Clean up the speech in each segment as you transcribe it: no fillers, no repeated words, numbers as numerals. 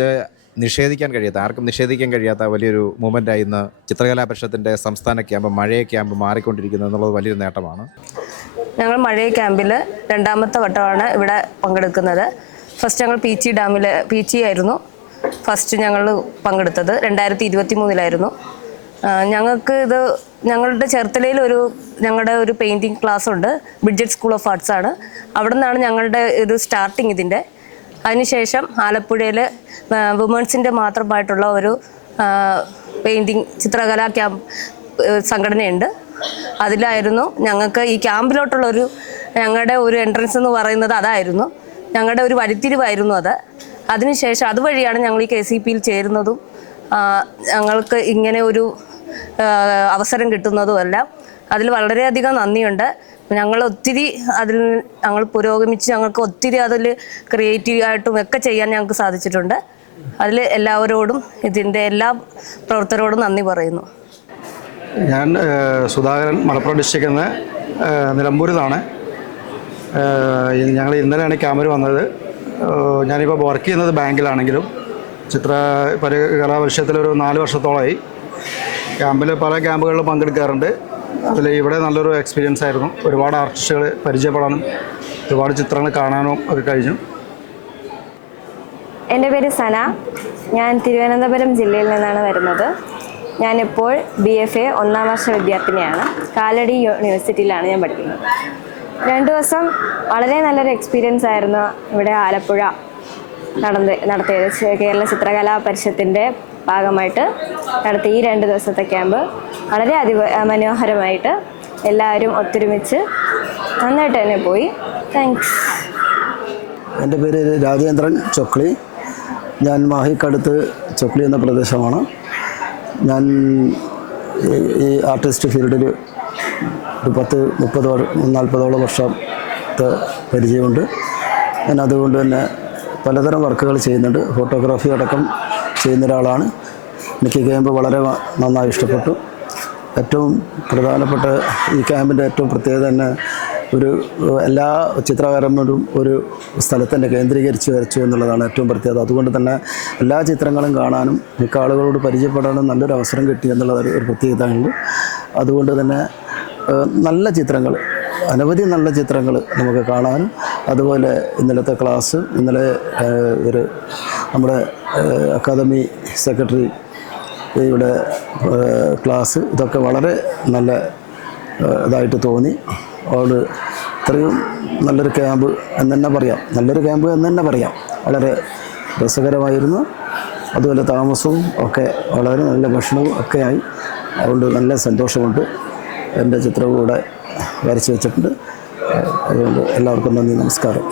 സംബന്ധിച്ച് ആർക്കും നിഷേധിക്കാൻ കഴിയാത്ത വലിയൊരു മൂവ്മെൻ്റായി ഇന്ന് ചിത്രകലാ പരിഷത്തിൻ്റെ സംസ്ഥാന ക്യാമ്പ് മഴയ ക്യാമ്പ് മാറിക്കൊണ്ടിരിക്കുന്നത് എന്നുള്ളത് വലിയൊരു നേട്ടമാണ്. ഞങ്ങൾ മഴയ ക്യാമ്പിൽ രണ്ടാമത്തെ വട്ടമാണ് ഇവിടെ പങ്കെടുക്കുന്നത്. ഫസ്റ്റ് ഞങ്ങൾ പീച്ചി ആയിരുന്നു ഫസ്റ്റ് ഞങ്ങൾ പങ്കെടുത്തത് 2023 ഞങ്ങൾക്ക് ഇത് ഞങ്ങളുടെ ചേർത്തലയിൽ ഞങ്ങളുടെ ഒരു പെയിൻറ്റിങ് ക്ലാസ് ഉണ്ട്. ബിഡ്ജറ്റ് സ്കൂൾ ഓഫ് ആർട്സ് ആണ്. അവിടെ നിന്നാണ് ഞങ്ങളുടെ ഒരു സ്റ്റാർട്ടിങ് ഇതിൻ്റെ. അതിനുശേഷം ആലപ്പുഴയിൽ വുമൻസിൻ്റെ മാത്രമായിട്ടുള്ള ഒരു പെയിൻറ്റിങ് ചിത്രകലാ ക്യാമ്പ് സംഘടനയുണ്ട്. അതിലായിരുന്നു ഞങ്ങൾക്ക് ഈ ക്യാമ്പിലോട്ടുള്ളൊരു ഞങ്ങളുടെ ഒരു എൻട്രൻസ് എന്ന് പറയുന്നത് അതായിരുന്നു. ഞങ്ങളുടെ ഒരു വഴിത്തിരിവായിരുന്നു അത്. അതിനുശേഷം അതുവഴിയാണ് ഞങ്ങൾ ഈ KCPയിൽ ചേരുന്നതും ഞങ്ങൾക്ക് ഇങ്ങനെ ഒരു അവസരം കിട്ടുന്നതുമെല്ലാം. അതിൽ വളരെയധികം നന്ദിയുണ്ട്. ഞങ്ങൾ ഒത്തിരി ഞങ്ങൾ പുരോഗമിച്ച് ഞങ്ങൾക്ക് ഒത്തിരി അതിൽ ക്രിയേറ്റീവായിട്ടും ഒക്കെ ചെയ്യാൻ ഞങ്ങൾക്ക് സാധിച്ചിട്ടുണ്ട്. അതിൽ എല്ലാവരോടും ഇതിൻ്റെ എല്ലാ പ്രവർത്തകരോടും നന്ദി പറയുന്നു. ഞാൻ സുധാകരൻ, മലപ്പുറം ഡിസ്ട്രിക്റ്റിൽ നിന്ന് നിലമ്പൂരിൽ നിന്നാണ്. ഞങ്ങൾ ഇന്നലെയാണ് ക്യാമ്പിൽ വന്നത്. ഞാനിപ്പോൾ വർക്ക് ചെയ്യുന്നത് ബാങ്കിലാണെങ്കിലും കലാ പരിഷത്തിലൊരു 4 വർഷത്തോളമായി. ക്യാമ്പിൽ പല ക്യാമ്പുകളിലും പങ്കെടുക്കാറുണ്ട്. അതിൽ ഇവിടെ നല്ലൊരു എക്സ്പീരിയൻസ് ആയിരുന്നു. ഒരുപാട് ആർട്ടിസ്റ്റുകൾ പരിചയപ്പെടാനും ഒരുപാട് ചിത്രങ്ങൾ കാണാനും ഒക്കെ കഴിഞ്ഞു. എൻ്റെ പേര് സന. ഞാൻ തിരുവനന്തപുരം ജില്ലയിൽ നിന്നാണ് വരുന്നത്. ഞാനിപ്പോൾ BFA 1ാം വർഷ വിദ്യാർത്ഥിനിയാണ്. കാലടി യൂണിവേഴ്സിറ്റിയിലാണ് ഞാൻ പഠിക്കുന്നത്. 2 ദിവസം വളരെ നല്ലൊരു എക്സ്പീരിയൻസ് ആയിരുന്നു ഇവിടെ ആലപ്പുഴ നടത്തിയത്. കേരള ചിത്രകലാ പരിഷത്തിൻ്റെ ഭാഗമായിട്ട് നടത്തിയ ഈ 2 ദിവസത്തെ ക്യാമ്പ് വളരെ മനോഹരമായിട്ട് എല്ലാവരും ഒത്തൊരുമിച്ച് നന്നായിട്ട് തന്നെ പോയി. താങ്ക്സ്. എൻ്റെ പേര് രാജേന്ദ്രൻ ചൊക്ലി. ഞാൻ മാഹിക്കടുത്ത് ചൊക്ലി എന്ന പ്രദേശമാണ്. ഞാൻ ഈ ആർട്ടിസ്റ്റ് ഫീൽഡിൽ ഒരു 40-40 വർഷത്തെ പരിചയമുണ്ട്. ഞാൻ അതുകൊണ്ട് തന്നെ പലതരം വർക്കുകൾ ചെയ്യുന്നുണ്ട്. ഫോട്ടോഗ്രാഫി അടക്കം ചെയ്യുന്ന ഒരാളാണ്. എനിക്ക് ക്യാമ്പ് വളരെ നന്നായി ഇഷ്ടപ്പെട്ടു. ഏറ്റവും പ്രധാനപ്പെട്ട ഈ ക്യാമ്പിൻ്റെ ഏറ്റവും പ്രത്യേകത തന്നെ എല്ലാ ചിത്രകാരന്മാരും ഒരു സ്ഥലത്ത് തന്നെ കേന്ദ്രീകരിച്ച് വരച്ചു എന്നുള്ളതാണ് ഏറ്റവും പ്രത്യേകത. അതുകൊണ്ട് തന്നെ എല്ലാ ചിത്രങ്ങളും കാണാനും മിക്ക ആളുകളോട് പരിചയപ്പെടാനും നല്ലൊരു അവസരം കിട്ടി എന്നുള്ളത് ഒരു പ്രത്യേകതയുണ്ട്. അതുകൊണ്ട് തന്നെ നല്ല ചിത്രങ്ങൾ, അനവധി നല്ല ചിത്രങ്ങൾ നമുക്ക് കാണാനും, അതുപോലെ ഇന്നലത്തെ ക്ലാസ്, ഇന്നലെ നമ്മുടെ അക്കാദമി സെക്രട്ടറി ഇവിടെ ക്ലാസ്, ഇതൊക്കെ വളരെ നല്ല ഇതായിട്ട് തോന്നി. അവള് ഇത്രയും നല്ലൊരു ക്യാമ്പ് എന്ന് തന്നെ പറയാം. വളരെ രസകരമായിരുന്നു. അതുപോലെ താമസവും ഒക്കെ വളരെ നല്ല ഭക്ഷണവും ഒക്കെയായി. അതുകൊണ്ട് നല്ല സന്തോഷമുണ്ട്. എൻ്റെ ചിത്രവും കൂടെ വരച്ച് വെച്ചിട്ടുണ്ട്. അതുകൊണ്ട് എല്ലാവർക്കും നന്ദി, നമസ്കാരം.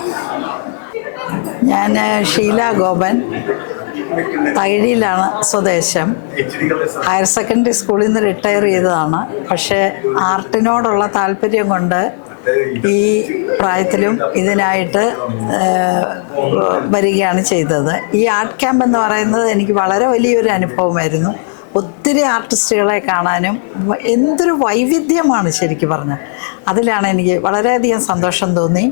ഞാൻ ഷീല ഗോപൻ, തകഴിയിലാണ് സ്വദേശം. ഹയർ സെക്കൻഡറി സ്കൂളിൽ നിന്ന് റിട്ടയർ ചെയ്തതാണ്. പക്ഷേ ആർട്ടിനോടുള്ള താല്പര്യം കൊണ്ട് ഈ പ്രായത്തിലും ഇതിനായിട്ട് വരികയാണ് ചെയ്തത്. ഈ ആർട്ട് ക്യാമ്പ് എന്ന് പറയുന്നത് എനിക്ക് വളരെ വലിയൊരു അനുഭവമായിരുന്നു. ഒത്തിരി ആർട്ടിസ്റ്റുകളെ കാണാനും എന്തൊരു വൈവിധ്യമാണ് ശരിക്കും പറഞ്ഞാൽ. അതിലാണ് എനിക്ക് വളരെയധികം സന്തോഷം തോന്നി.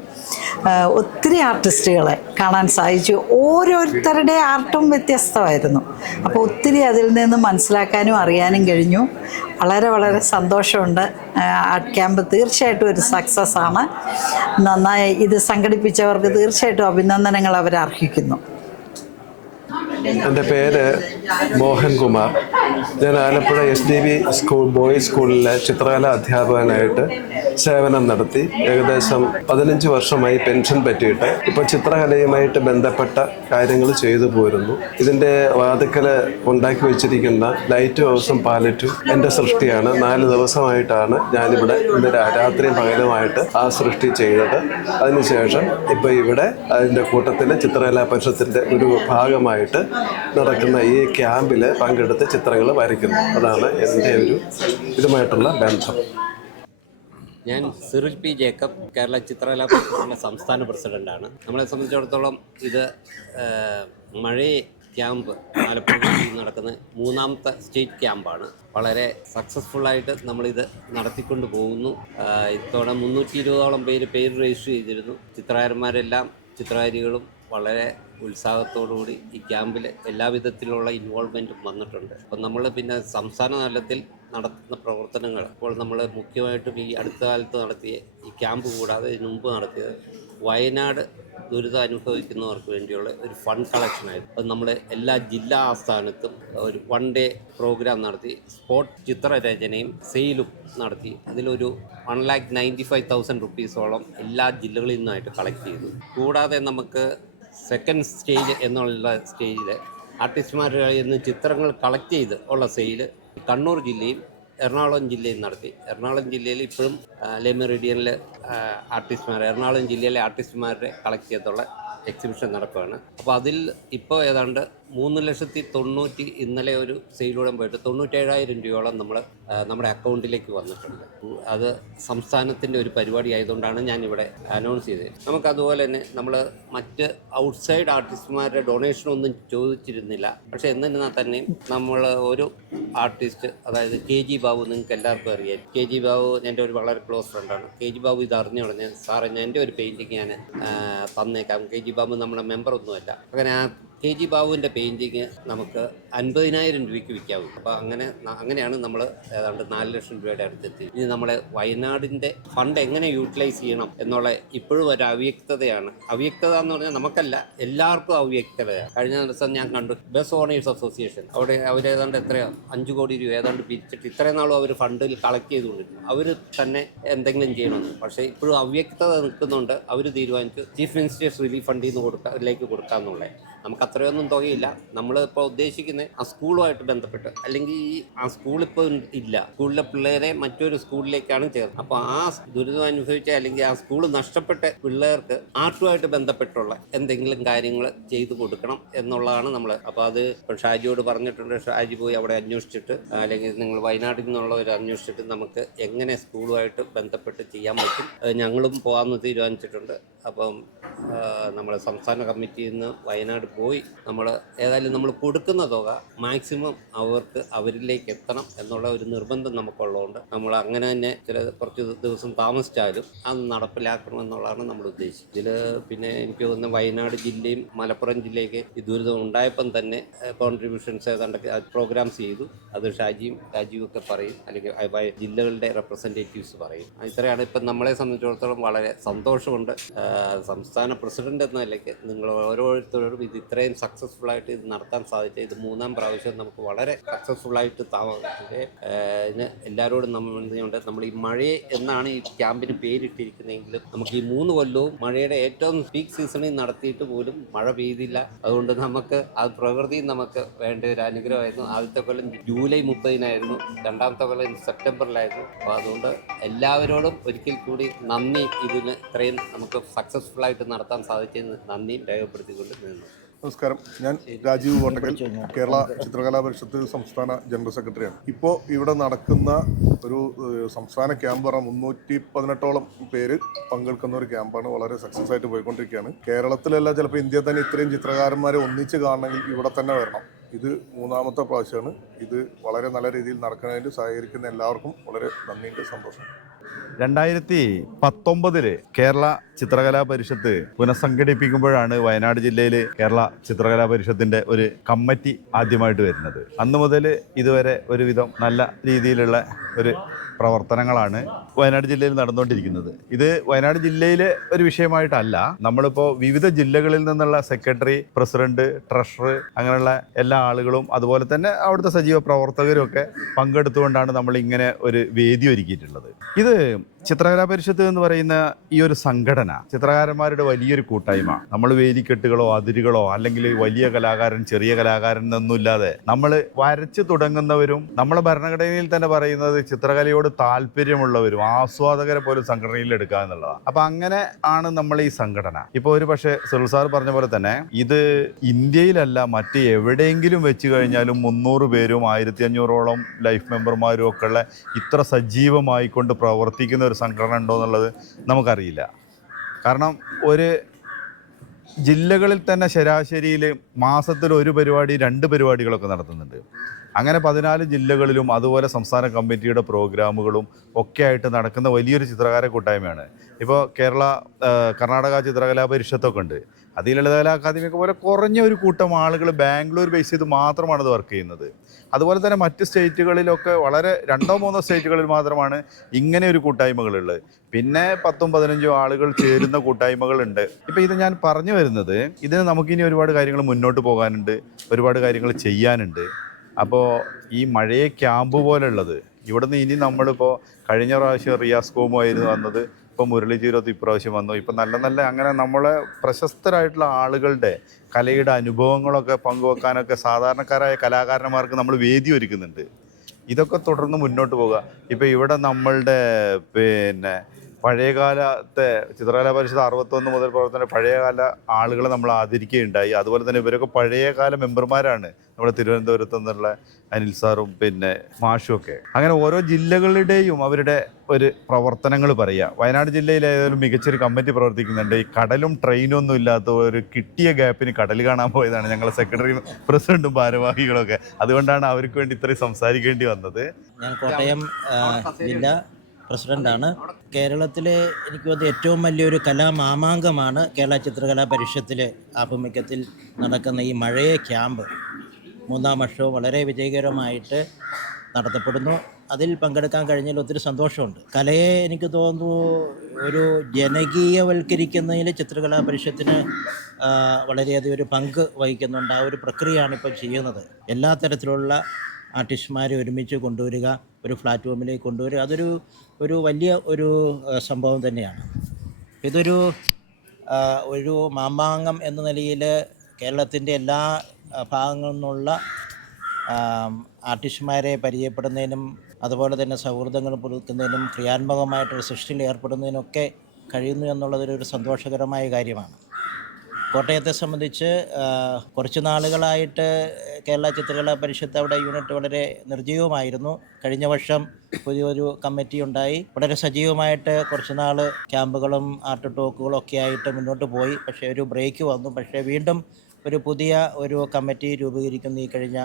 ഒത്തിരി ആർട്ടിസ്റ്റുകളെ കാണാൻ സാധിച്ചു. ഓരോരുത്തരുടെ ആർട്ടും വ്യത്യസ്തമായിരുന്നു. അപ്പോൾ ഒത്തിരി അതിൽ നിന്ന് മനസ്സിലാക്കാനും അറിയാനും കഴിഞ്ഞു. വളരെ വളരെ സന്തോഷമുണ്ട്. ആർട്ട് ക്യാമ്പ് തീർച്ചയായിട്ടും ഒരു സക്സസ് ആണ്. നന്നായി ഇത് സംഘടിപ്പിച്ചവർക്ക് തീർച്ചയായിട്ടും അഭിനന്ദനങ്ങൾ അവരർഹിക്കുന്നു. എൻ്റെ പേര് മോഹൻകുമാർ. ഞാൻ ആലപ്പുഴ SDB സ്കൂൾ ബോയ്സ് സ്കൂളിലെ ചിത്രകലാ അധ്യാപകനായിട്ട് സേവനം നടത്തി. ഏകദേശം 15 വർഷമായി പെൻഷൻ പറ്റിയിട്ട് ഇപ്പോൾ ചിത്രകലയുമായിട്ട് ബന്ധപ്പെട്ട കാര്യങ്ങൾ ചെയ്തു പോരുന്നു. ഇതിൻ്റെ വാതിക്കൽ ഉണ്ടാക്കി വെച്ചിരിക്കുന്ന ലൈറ്റ് ഹൗസും പാലറ്റും എൻ്റെ സൃഷ്ടിയാണ്. 4 ദിവസമായിട്ടാണ് ഞാനിവിടെ ഇന്ന് രാത്രിയും പകലുമായിട്ട് ആ സൃഷ്ടി ചെയ്തത്. അതിനുശേഷം ഇപ്പോൾ ഇവിടെ അതിൻ്റെ കൂട്ടത്തിൽ ചിത്രകലാ പരിഷത്തിൻ്റെ ഒരു ഭാഗമായിട്ട് നടക്കുന്ന ഈ ക്യാമ്പിൽ പങ്കെടുത്ത് ചിത്രങ്ങൾ വരയ്ക്കുന്നു. അതാണ് എൻ്റെ ഇതുമായിട്ടുള്ള ബന്ധം. ഞാൻ സിറിൽ P. ജേക്കബ്, കേരള ചിത്രകലാ പരിഷത്തിൻ്റെ സംസ്ഥാന പ്രസിഡൻ്റാണ്. നമ്മളെ സംബന്ധിച്ചിടത്തോളം ഇത് മഴയ ക്യാമ്പ് ആലപ്പുഴയിൽ നടക്കുന്ന 3ാമത്തെ സ്റ്റേറ്റ് ക്യാമ്പാണ്. വളരെ സക്സസ്ഫുള്ളായിട്ട് നമ്മളിത് നടത്തിക്കൊണ്ട് പോകുന്നു. ഇത്തവണ 320ഓളം പേര് രജിസ്റ്റർ ചെയ്തിരുന്നു. ചിത്രകാരന്മാരെല്ലാം ചിത്രകാരികളും വളരെ ഉത്സാഹത്തോടുകൂടി ഈ ക്യാമ്പിൽ എല്ലാവിധത്തിലുള്ള ഇൻവോൾവ്മെൻറ്റും വന്നിട്ടുണ്ട്. അപ്പം നമ്മൾ പിന്നെ സംസ്ഥാന തലത്തിൽ നടത്തുന്ന പ്രവർത്തനങ്ങൾ ഇപ്പോൾ നമ്മൾ മുഖ്യമായിട്ടും ഈ അടുത്ത കാലത്ത് നടത്തിയ ഈ ക്യാമ്പ് കൂടാതെ ഇതിനു മുമ്പ് നടത്തിയത് വയനാട് ദുരിതം അനുഭവിക്കുന്നവർക്ക് വേണ്ടിയുള്ള ഒരു ഫണ്ട് കളക്ഷനായിരുന്നു. അത് നമ്മൾ എല്ലാ ജില്ലാ ആസ്ഥാനത്തും ഒരു 1 ഡേ പ്രോഗ്രാം നടത്തി സ്പോട്ട് ചിത്രരചനയും സെയിലും നടത്തി അതിലൊരു 1,95,000 റുപ്പീസോളം എല്ലാ ജില്ലകളിൽ നിന്നായിട്ട് കളക്ട് ചെയ്തു. കൂടാതെ നമുക്ക് സെക്കൻഡ് സ്റ്റേജ് എന്നുള്ള സ്റ്റേജിൽ ആർട്ടിസ്റ്റുമാരുടെ കയ്യിൽ നിന്ന് ചിത്രങ്ങൾ കളക്ട് ചെയ്ത് ഉള്ള സെയിൽ കണ്ണൂർ ജില്ലയും എറണാകുളം ജില്ലയിൽ നടത്തി. എറണാകുളം ജില്ലയിൽ ഇപ്പോഴും ലെ മെറിഡിയനിൽ എറണാകുളം ജില്ലയിലെ ആർട്ടിസ്റ്റുമാരുടെ കളക്ട് ചെയ്തുള്ള എക്സിബിഷൻ നടക്കുകയാണ്. അപ്പോൾ അതിൽ ഇപ്പോൾ ഏതാണ്ട് 3,90,000 ഇന്നലെ ഒരു സെയിലൂടെ പോയിട്ട് 97,000 രൂപയോളം നമ്മുടെ അക്കൗണ്ടിലേക്ക് വന്നിട്ടുണ്ട്. അത് സംസ്ഥാനത്തിൻ്റെ ഒരു പരിപാടി ആയതുകൊണ്ടാണ് ഞാനിവിടെ അനൗൺസ് ചെയ്തത്. നമുക്കതുപോലെ തന്നെ നമ്മൾ മറ്റ് ഔട്ട്സൈഡ് ആർട്ടിസ്റ്റുമാരുടെ ഡൊണേഷനൊന്നും ചോദിച്ചിരുന്നില്ല. പക്ഷേ എന്നിരുന്നാൽ തന്നെയും നമ്മൾ ഒരു ആർട്ടിസ്റ്റ്, അതായത് KG ബാബു, നിങ്ങൾക്ക് എല്ലാവർക്കും അറിയാം. KG ബാബു എൻ്റെ ഒരു വളരെ ക്ലോസ് ഫ്രണ്ടാണ്. KG ബാബു ഇത് അറിഞ്ഞ ഉടനെ സാറേ എൻ്റെ ഒരു പെയിൻറ്റിങ് ഞാൻ തന്നേക്കാം. KG ബാബു നമ്മുടെ മെമ്പറൊന്നുമല്ല. അങ്ങനെ ആ KG ബാബുവിൻ്റെ പെയിൻറ്റിങ് നമുക്ക് 50,000 രൂപയ്ക്ക് വിൽക്കാവും. അപ്പോൾ അങ്ങനെയാണ് നമ്മൾ ഏതാണ്ട് 4 ലക്ഷം രൂപയുടെ അടുത്തെത്തി. ഇനി നമ്മളെ വയനാടിൻ്റെ ഫണ്ട് എങ്ങനെ യൂട്ടിലൈസ് ചെയ്യണം എന്നുള്ള ഇപ്പോഴും ഒരു അവ്യക്തതയാണ്. അവ്യക്തത എന്ന് പറഞ്ഞാൽ നമുക്കല്ല, എല്ലാവർക്കും അവ്യക്തതയാണ്. കഴിഞ്ഞ ദിവസം ഞാൻ കണ്ടു ബസ് ഓണേഴ്സ് അസോസിയേഷൻ, അവിടെ അവരേതാണ്ട് 5 കോടി രൂപ ഏതാണ്ട് പിരിച്ചിട്ട് ഇത്രയും നാളും അവർ ഫണ്ടിൽ കളക്ട് ചെയ്തുകൊണ്ടിരുന്നു. അവർ തന്നെ എന്തെങ്കിലും ചെയ്യണമെന്ന്. പക്ഷേ ഇപ്പോഴും അവ്യക്തത നിൽക്കുന്നുണ്ട്. അവർ തീരുമാനിച്ചു ചീഫ് മിനിസ്റ്റേഴ്സ് റിലീഫ് ഫണ്ടിൽ നിന്ന് അതിലേക്ക് കൊടുക്കാമെന്നുള്ളത്. നമുക്ക് അത്രയൊന്നും തുകയില്ല. നമ്മളിപ്പോൾ ഉദ്ദേശിക്കുന്നത് ആ സ്കൂളുമായിട്ട് ബന്ധപ്പെട്ട്, അല്ലെങ്കിൽ ആ സ്കൂളിപ്പോൾ ഇല്ല, സ്കൂളിലെ പിള്ളേരെ മറ്റൊരു സ്കൂളിലേക്കാണ് ചേർന്നത്. അപ്പോൾ ആ ദുരിതം അനുഭവിച്ച അല്ലെങ്കിൽ ആ സ്കൂൾ നഷ്ടപ്പെട്ട പിള്ളേർക്ക് ആർട്ടുമായിട്ട് ബന്ധപ്പെട്ടുള്ള എന്തെങ്കിലും കാര്യങ്ങൾ ചെയ്തു കൊടുക്കണം എന്നുള്ളതാണ് നമ്മൾ. അപ്പോൾ അത് ഇപ്പോൾ ഷാജിയോട് പറഞ്ഞിട്ടുണ്ട്. ഷാജി പോയി അവിടെ അന്വേഷിച്ചിട്ട്, അല്ലെങ്കിൽ നിങ്ങൾ വയനാട്ടിൽ നിന്നുള്ളവർ അന്വേഷിച്ചിട്ട് നമുക്ക് എങ്ങനെ സ്കൂളുമായിട്ട് ബന്ധപ്പെട്ട് ചെയ്യാൻ പറ്റും, ഞങ്ങളും പോകാമെന്ന് തീരുമാനിച്ചിട്ടുണ്ട്. അപ്പം നമ്മുടെ സംസ്ഥാന കമ്മിറ്റിയിൽ നിന്ന് വയനാട് പോയി ഏതായാലും നമ്മൾ കൊടുക്കുന്ന തുക മാക്സിമം അവരിലേക്ക് എത്തണം എന്നുള്ള ഒരു നിർബന്ധം നമുക്കുള്ളതുകൊണ്ട് നമ്മൾ അങ്ങനെ തന്നെ കുറച്ച് ദിവസം താമസിച്ചാലും അത് നടപ്പിലാക്കണമെന്നുള്ളതാണ് നമ്മൾ ഉദ്ദേശിച്ചത്. ഇതിൽ പിന്നെ എനിക്ക് തോന്നുന്നു വയനാട് ജില്ലയും മലപ്പുറം ജില്ലയ്ക്ക് ഈ ദുരിതം ഉണ്ടായപ്പം തന്നെ കോൺട്രിബ്യൂഷൻസ് ഏതാണ്ട് പ്രോഗ്രാംസ് ചെയ്തു. അത് ഷാജിയും രാജീവും ഒക്കെ പറയും, അല്ലെങ്കിൽ ജില്ലകളുടെ റെപ്രസെൻറ്റേറ്റീവ്സ് പറയും. ഇത്രയാണ്. ഇപ്പം നമ്മളെ സംബന്ധിച്ചിടത്തോളം വളരെ സന്തോഷമുണ്ട്. സംസ്ഥാന പ്രസിഡന്റ് എന്ന നിലയ്ക്ക് നിങ്ങൾ ഓരോരുത്തരോടും ഇത് ഇത്രയും സക്സസ്ഫുള്ളായിട്ട് ഇത് നടത്താൻ സാധിച്ച ഇത് 3-ാം പ്രാവശ്യം നമുക്ക് വളരെ സക്സസ്ഫുള്ളായിട്ട് ഇതിന് എല്ലാവരോടും നമ്മൾ ഈ മഴയെ എന്നാണ് ഈ ക്യാമ്പിന് പേരിട്ടിരിക്കുന്നതെങ്കിലും നമുക്ക് ഈ 3 കൊല്ലവും മഴയുടെ ഏറ്റവും പീക്ക് സീസണിൽ നടത്തിയിട്ട് പോലും മഴ പെയ്തില്ല. അതുകൊണ്ട് നമുക്ക് അത് പ്രകൃതി നമുക്ക് വേണ്ട ഒരു അനുഗ്രഹമായിരുന്നു. ആദ്യത്തെ കൊല്ലം ജൂലൈ 30-നായിരുന്നു, രണ്ടാമത്തെ കൊല്ലം സെപ്റ്റംബറിലായിരുന്നു. അപ്പോൾ അതുകൊണ്ട് എല്ലാവരോടും ഒരിക്കൽ കൂടി നന്ദി. ഇതിന് ഇത്രയും നമുക്ക് സക്സസ്ഫുള്ളായിട്ട് നടത്താൻ സാധിച്ചതിന് നന്ദിയും രേഖപ്പെടുത്തിക്കൊണ്ട് നിന്നു. നമസ്കാരം, ഞാൻ രാജീവ് കോട്ടക്കൽ, കേരള ചിത്രകലാ പരിഷത്ത് സംസ്ഥാന ജനറൽ സെക്രട്ടറിയാണ്. ഇപ്പോൾ ഇവിടെ നടക്കുന്ന ഒരു സംസ്ഥാന ക്യാമ്പ് പറഞ്ഞാൽ 318ഓളം പേര് പങ്കെടുക്കുന്ന ഒരു ക്യാമ്പാണ്. വളരെ സക്സസ് ആയിട്ട് പോയിക്കൊണ്ടിരിക്കുകയാണ്. കേരളത്തിലല്ല, ചിലപ്പോൾ ഇന്ത്യയിൽ തന്നെ ഇത്രയും ചിത്രകാരന്മാരെ ഒന്നിച്ച് കാണണമെങ്കിൽ ഇവിടെ തന്നെ വരണം. ഇത് 3-ാമത്തെ പ്രാവശ്യമാണ്. ഇത് വളരെ നല്ല രീതിയിൽ നടക്കുന്നതിന് സഹകരിക്കുന്ന എല്ലാവർക്കും വളരെ നന്ദിയുണ്ട്, സന്തോഷം. 2019 കേരള ചിത്രകലാ പരിഷത്ത് പുനഃസംഘടിപ്പിക്കുമ്പോഴാണ് വയനാട് ജില്ലയിൽ കേരള ചിത്രകലാ പരിഷത്തിന്റെ ഒരു കമ്മിറ്റി ആദ്യമായിട്ട് വരുന്നത്. അന്ന് മുതൽ ഇതുവരെ ഒരുവിധം നല്ല രീതിയിലുള്ള ഒരു പ്രവർത്തനങ്ങളാണ് വയനാട് ജില്ലയിൽ നടന്നുകൊണ്ടിരിക്കുന്നത്. ഇത് വയനാട് ജില്ലയിലെ ഒരു വിഷയമായിട്ടല്ല, നമ്മളിപ്പോൾ വിവിധ ജില്ലകളിൽ നിന്നുള്ള സെക്രട്ടറി, പ്രസിഡന്റ്, ട്രഷറർ, അങ്ങനെയുള്ള എല്ലാ ആളുകളും അതുപോലെ തന്നെ അവിടുത്തെ സജീവ പ്രവർത്തകരും ഒക്കെ പങ്കെടുത്തുകൊണ്ടാണ് നമ്മൾ ഇങ്ങനെ ഒരു വേദി ഒരുക്കിയിട്ടുള്ളത്. ഇത് ചിത്രകലാ പരിഷത്ത് എന്ന് പറയുന്ന ഈ ഒരു സംഘടന ചിത്രകാരന്മാരുടെ വലിയൊരു കൂട്ടായ്മ. നമ്മൾ വേലിക്കെട്ടുകളോ അതിരുകളോ അല്ലെങ്കിൽ വലിയ കലാകാരൻ ചെറിയ കലാകാരൻ എന്നൊന്നുമില്ലാതെ നമ്മൾ വരച്ച് തുടങ്ങുന്നവരും, നമ്മളെ ഭരണഘടനയിൽ തന്നെ പറയുന്നത് ചിത്രകലയോട് താല്പര്യമുള്ളവരും ആസ്വാദകരെ പോലും സംഘടനയിൽ എടുക്കുക എന്നുള്ളതാണ്. അപ്പം അങ്ങനെ ആണ് നമ്മൾ ഈ സംഘടന. ഇപ്പോൾ ഒരു പക്ഷേ സുനിൽ സാർ പറഞ്ഞ പോലെ തന്നെ ഇത് ഇന്ത്യയിലല്ല മറ്റ് എവിടെയെങ്കിലും വെച്ച് കഴിഞ്ഞാലും 300 പേരും 1500ഓളം ലൈഫ് മെമ്പർമാരും ഒക്കെ ഉള്ള ഇത്ര സജീവമായിക്കൊണ്ട് പ്രവർത്തിക്കുന്ന ഒരു സംഘടന ഉണ്ടോ എന്നുള്ളത് നമുക്കറിയില്ല. കാരണം ഒരു ജില്ലകളിൽ തന്നെ ശരാശരിയിൽ മാസത്തിൽ 1 പരിപാടി 2 പരിപാടികളൊക്കെ നടത്തുന്നുണ്ട്. അങ്ങനെ 14 ജില്ലകളിലും അതുപോലെ സംസ്ഥാന കമ്മിറ്റിയുടെ പ്രോഗ്രാമുകളും ഒക്കെ ആയിട്ട് നടക്കുന്ന വലിയൊരു ചിത്രകാര കൂട്ടായ്മയാണ്. ഇപ്പോൾ കർണാടക ചിത്രകലാ പരിഷത്തൊക്കെ ഉണ്ട്. അത് ഈ ലളിതകലാ അക്കാദമിയൊക്കെ പോലെ കുറഞ്ഞ ഒരു കൂട്ടം ആളുകൾ ബാംഗ്ലൂർ ബേസ് ചെയ്ത് മാത്രമാണ് ഇത് വർക്ക് ചെയ്യുന്നത്. അതുപോലെ തന്നെ മറ്റ് സ്റ്റേറ്റുകളിലൊക്കെ വളരെ 2-3 സ്റ്റേറ്റുകളിൽ മാത്രമാണ് ഇങ്ങനെ ഒരു കൂട്ടായ്മകളുള്ളത്. പിന്നെ 10-15 ആളുകൾ ചേരുന്ന കൂട്ടായ്മകളുണ്ട്. ഇപ്പോൾ ഇത് ഞാൻ പറഞ്ഞു വരുന്നത്, ഇതിന് നമുക്കിനി ഒരുപാട് കാര്യങ്ങൾ മുന്നോട്ട് പോകാനുണ്ട്, ഒരുപാട് കാര്യങ്ങൾ ചെയ്യാനുണ്ട്. അപ്പോൾ ഈ മഴയെ ക്യാമ്പ് പോലുള്ളത് ഇവിടുന്ന് ഇനി നമ്മളിപ്പോൾ കഴിഞ്ഞ പ്രാവശ്യം റിയാസ് കോമു ആയിരുന്നു വന്നത്, ഇപ്പോൾ മുരളി ജീരോത്ത് ഇപ്രാവശ്യം വന്നു. ഇപ്പം നല്ല നല്ല അങ്ങനെ നമ്മളെ പ്രശസ്തരായിട്ടുള്ള ആളുകളുടെ കലയുടെ അനുഭവങ്ങളൊക്കെ പങ്കുവെക്കാനൊക്കെ സാധാരണക്കാരായ കലാകാരന്മാർക്ക് നമ്മൾ വേദി ഒരുക്കുന്നുണ്ട്. ഇതൊക്കെ തുടർന്ന് മുന്നോട്ട് പോകുക. ഇപ്പോൾ ഇവിടെ നമ്മളുടെ പഴയകാലത്തെ ചിത്രകലാ പരിഷത്ത് 61 മുതൽ പ്രവർത്തന പഴയകാല ആളുകളെ നമ്മൾ ആദരിക്കുകയുണ്ടായി. അതുപോലെ തന്നെ ഇവരൊക്കെ പഴയകാല മെമ്പർമാരാണ്. നമ്മുടെ തിരുവനന്തപുരത്ത് നിന്നുള്ള അനിൽ സാറും മാഷും ഒക്കെ. അങ്ങനെ ഓരോ ജില്ലകളുടെയും അവരുടെ ഒരു പ്രവർത്തനങ്ങൾ പറയുക. വയനാട് ജില്ലയിൽ ഏതായാലും മികച്ചൊരു കമ്മിറ്റി പ്രവർത്തിക്കുന്നുണ്ട്. ഈ കടലും ട്രെയിനും ഒന്നും ഇല്ലാത്ത ഒരു കിട്ടിയ ഗ്യാപ്പിന് കടൽ കാണാൻ പോയതാണ് ഞങ്ങളെ സെക്രട്ടറിയും പ്രസിഡന്റും ഭാരവാഹികളൊക്കെ. അതുകൊണ്ടാണ് അവർക്ക് വേണ്ടി ഇത്രയും സംസാരിക്കേണ്ടി വന്നത്. ഞാൻ കോട്ടയം ജില്ല പ്രസിഡൻ്റാണ്. കേരളത്തിലെ എനിക്ക് തോന്നുന്നത് ഏറ്റവും വലിയൊരു കലാമാമാങ്കമാണ് കേരള ചിത്രകലാ പരിഷത്തിലെ ആഭിമുഖ്യത്തിൽ നടക്കുന്ന ഈ മഴയെ ക്യാമ്പ്. 3ാം വർഷവും വളരെ വിജയകരമായിട്ട് നടത്തപ്പെടുന്നു. അതിൽ പങ്കെടുക്കാൻ കഴിഞ്ഞതിൽ ഒത്തിരി സന്തോഷമുണ്ട്. കലയെ എനിക്ക് തോന്നുന്നു ഒരു ജനകീയവൽക്കരിക്കുന്നതിൽ ചിത്രകലാ പരിഷത്തിന് വളരെയധികം ഒരു പങ്ക് വഹിക്കുന്നുണ്ട്. ആ ഒരു പ്രക്രിയയാണ് ഇപ്പോൾ ചെയ്യുന്നത്. എല്ലാ തരത്തിലുള്ള ആർട്ടിസ്റ്റുമാരെ ഒരുമിച്ച് കൊണ്ടുവരിക, ഒരു പ്ലാറ്റ്ഫോമിലേക്ക് കൊണ്ടുവരിക, അതൊരു വലിയ ഒരു സംഭവം തന്നെയാണ്. ഒരു മാമാങ്കം എന്ന നിലയിൽ കേരളത്തിൻ്റെ എല്ലാ ഭാഗങ്ങളിൽ നിന്നുള്ള ആർട്ടിസ്റ്റുമാരെ പരിചയപ്പെടുന്നതിനും അതുപോലെ തന്നെ സൗഹൃദങ്ങൾ പുതുക്കുന്നതിനും ക്രിയാത്മകമായിട്ടൊരു സൃഷ്ടിയിൽ ഏർപ്പെടുന്നതിനൊക്കെ കഴിയുന്നു എന്നുള്ളതൊരു സന്തോഷകരമായ കാര്യമാണ്. കോട്ടയത്തെ സംബന്ധിച്ച് കുറച്ച് നാളുകളായിട്ട് കേരള ചിത്രകലാ പരിഷത്ത് അവിടെ യൂണിറ്റ് വളരെ നിർജ്ജീവമായിരുന്നു. കഴിഞ്ഞ വർഷം പുതിയൊരു കമ്മിറ്റി ഉണ്ടായി. വളരെ സജീവമായിട്ട് കുറച്ച് നാൾ ക്യാമ്പുകളും ആർട്ട് ടോക്കുകളും ഒക്കെ ആയിട്ട് മുന്നോട്ട് പോയി. പക്ഷേ ഒരു ബ്രേക്ക് വന്നു. പക്ഷേ വീണ്ടും ഒരു പുതിയ കമ്മിറ്റി രൂപീകരിക്കുന്ന ഈ കഴിഞ്ഞ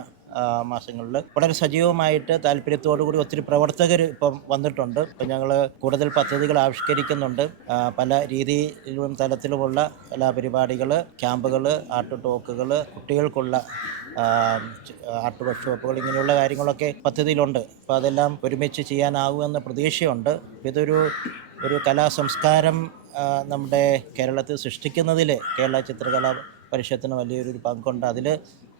മാസങ്ങളിൽ വളരെ സജീവമായിട്ട് താല്പര്യത്തോടുകൂടി ഒത്തിരി പ്രവർത്തകർ ഇപ്പം വന്നിട്ടുണ്ട്. ഇപ്പം ഞങ്ങൾ കൂടുതൽ പദ്ധതികൾ ആവിഷ്കരിക്കുന്നുണ്ട്. പല രീതിയിലും തലത്തിലുമുള്ള കലാപരിപാടികൾ, ക്യാമ്പുകൾ, ആർട്ട് ടോക്കുകൾ, കുട്ടികൾക്കുള്ള ആർട്ട് വർക്ക്ഷോപ്പുകൾ, ഇങ്ങനെയുള്ള കാര്യങ്ങളൊക്കെ പദ്ധതിയിലുണ്ട്. അപ്പോൾ അതെല്ലാം ഒരുമിച്ച് ചെയ്യാനാകുമെന്ന പ്രതീക്ഷയുണ്ട്. ഒരു കലാസംസ്കാരം നമ്മുടെ കേരളത്തിൽ സൃഷ്ടിക്കുന്നതിൽ കേരള ചിത്രകലാ പരിഷത്തിന് വലിയൊരു പങ്കുണ്ട്. അതിൽ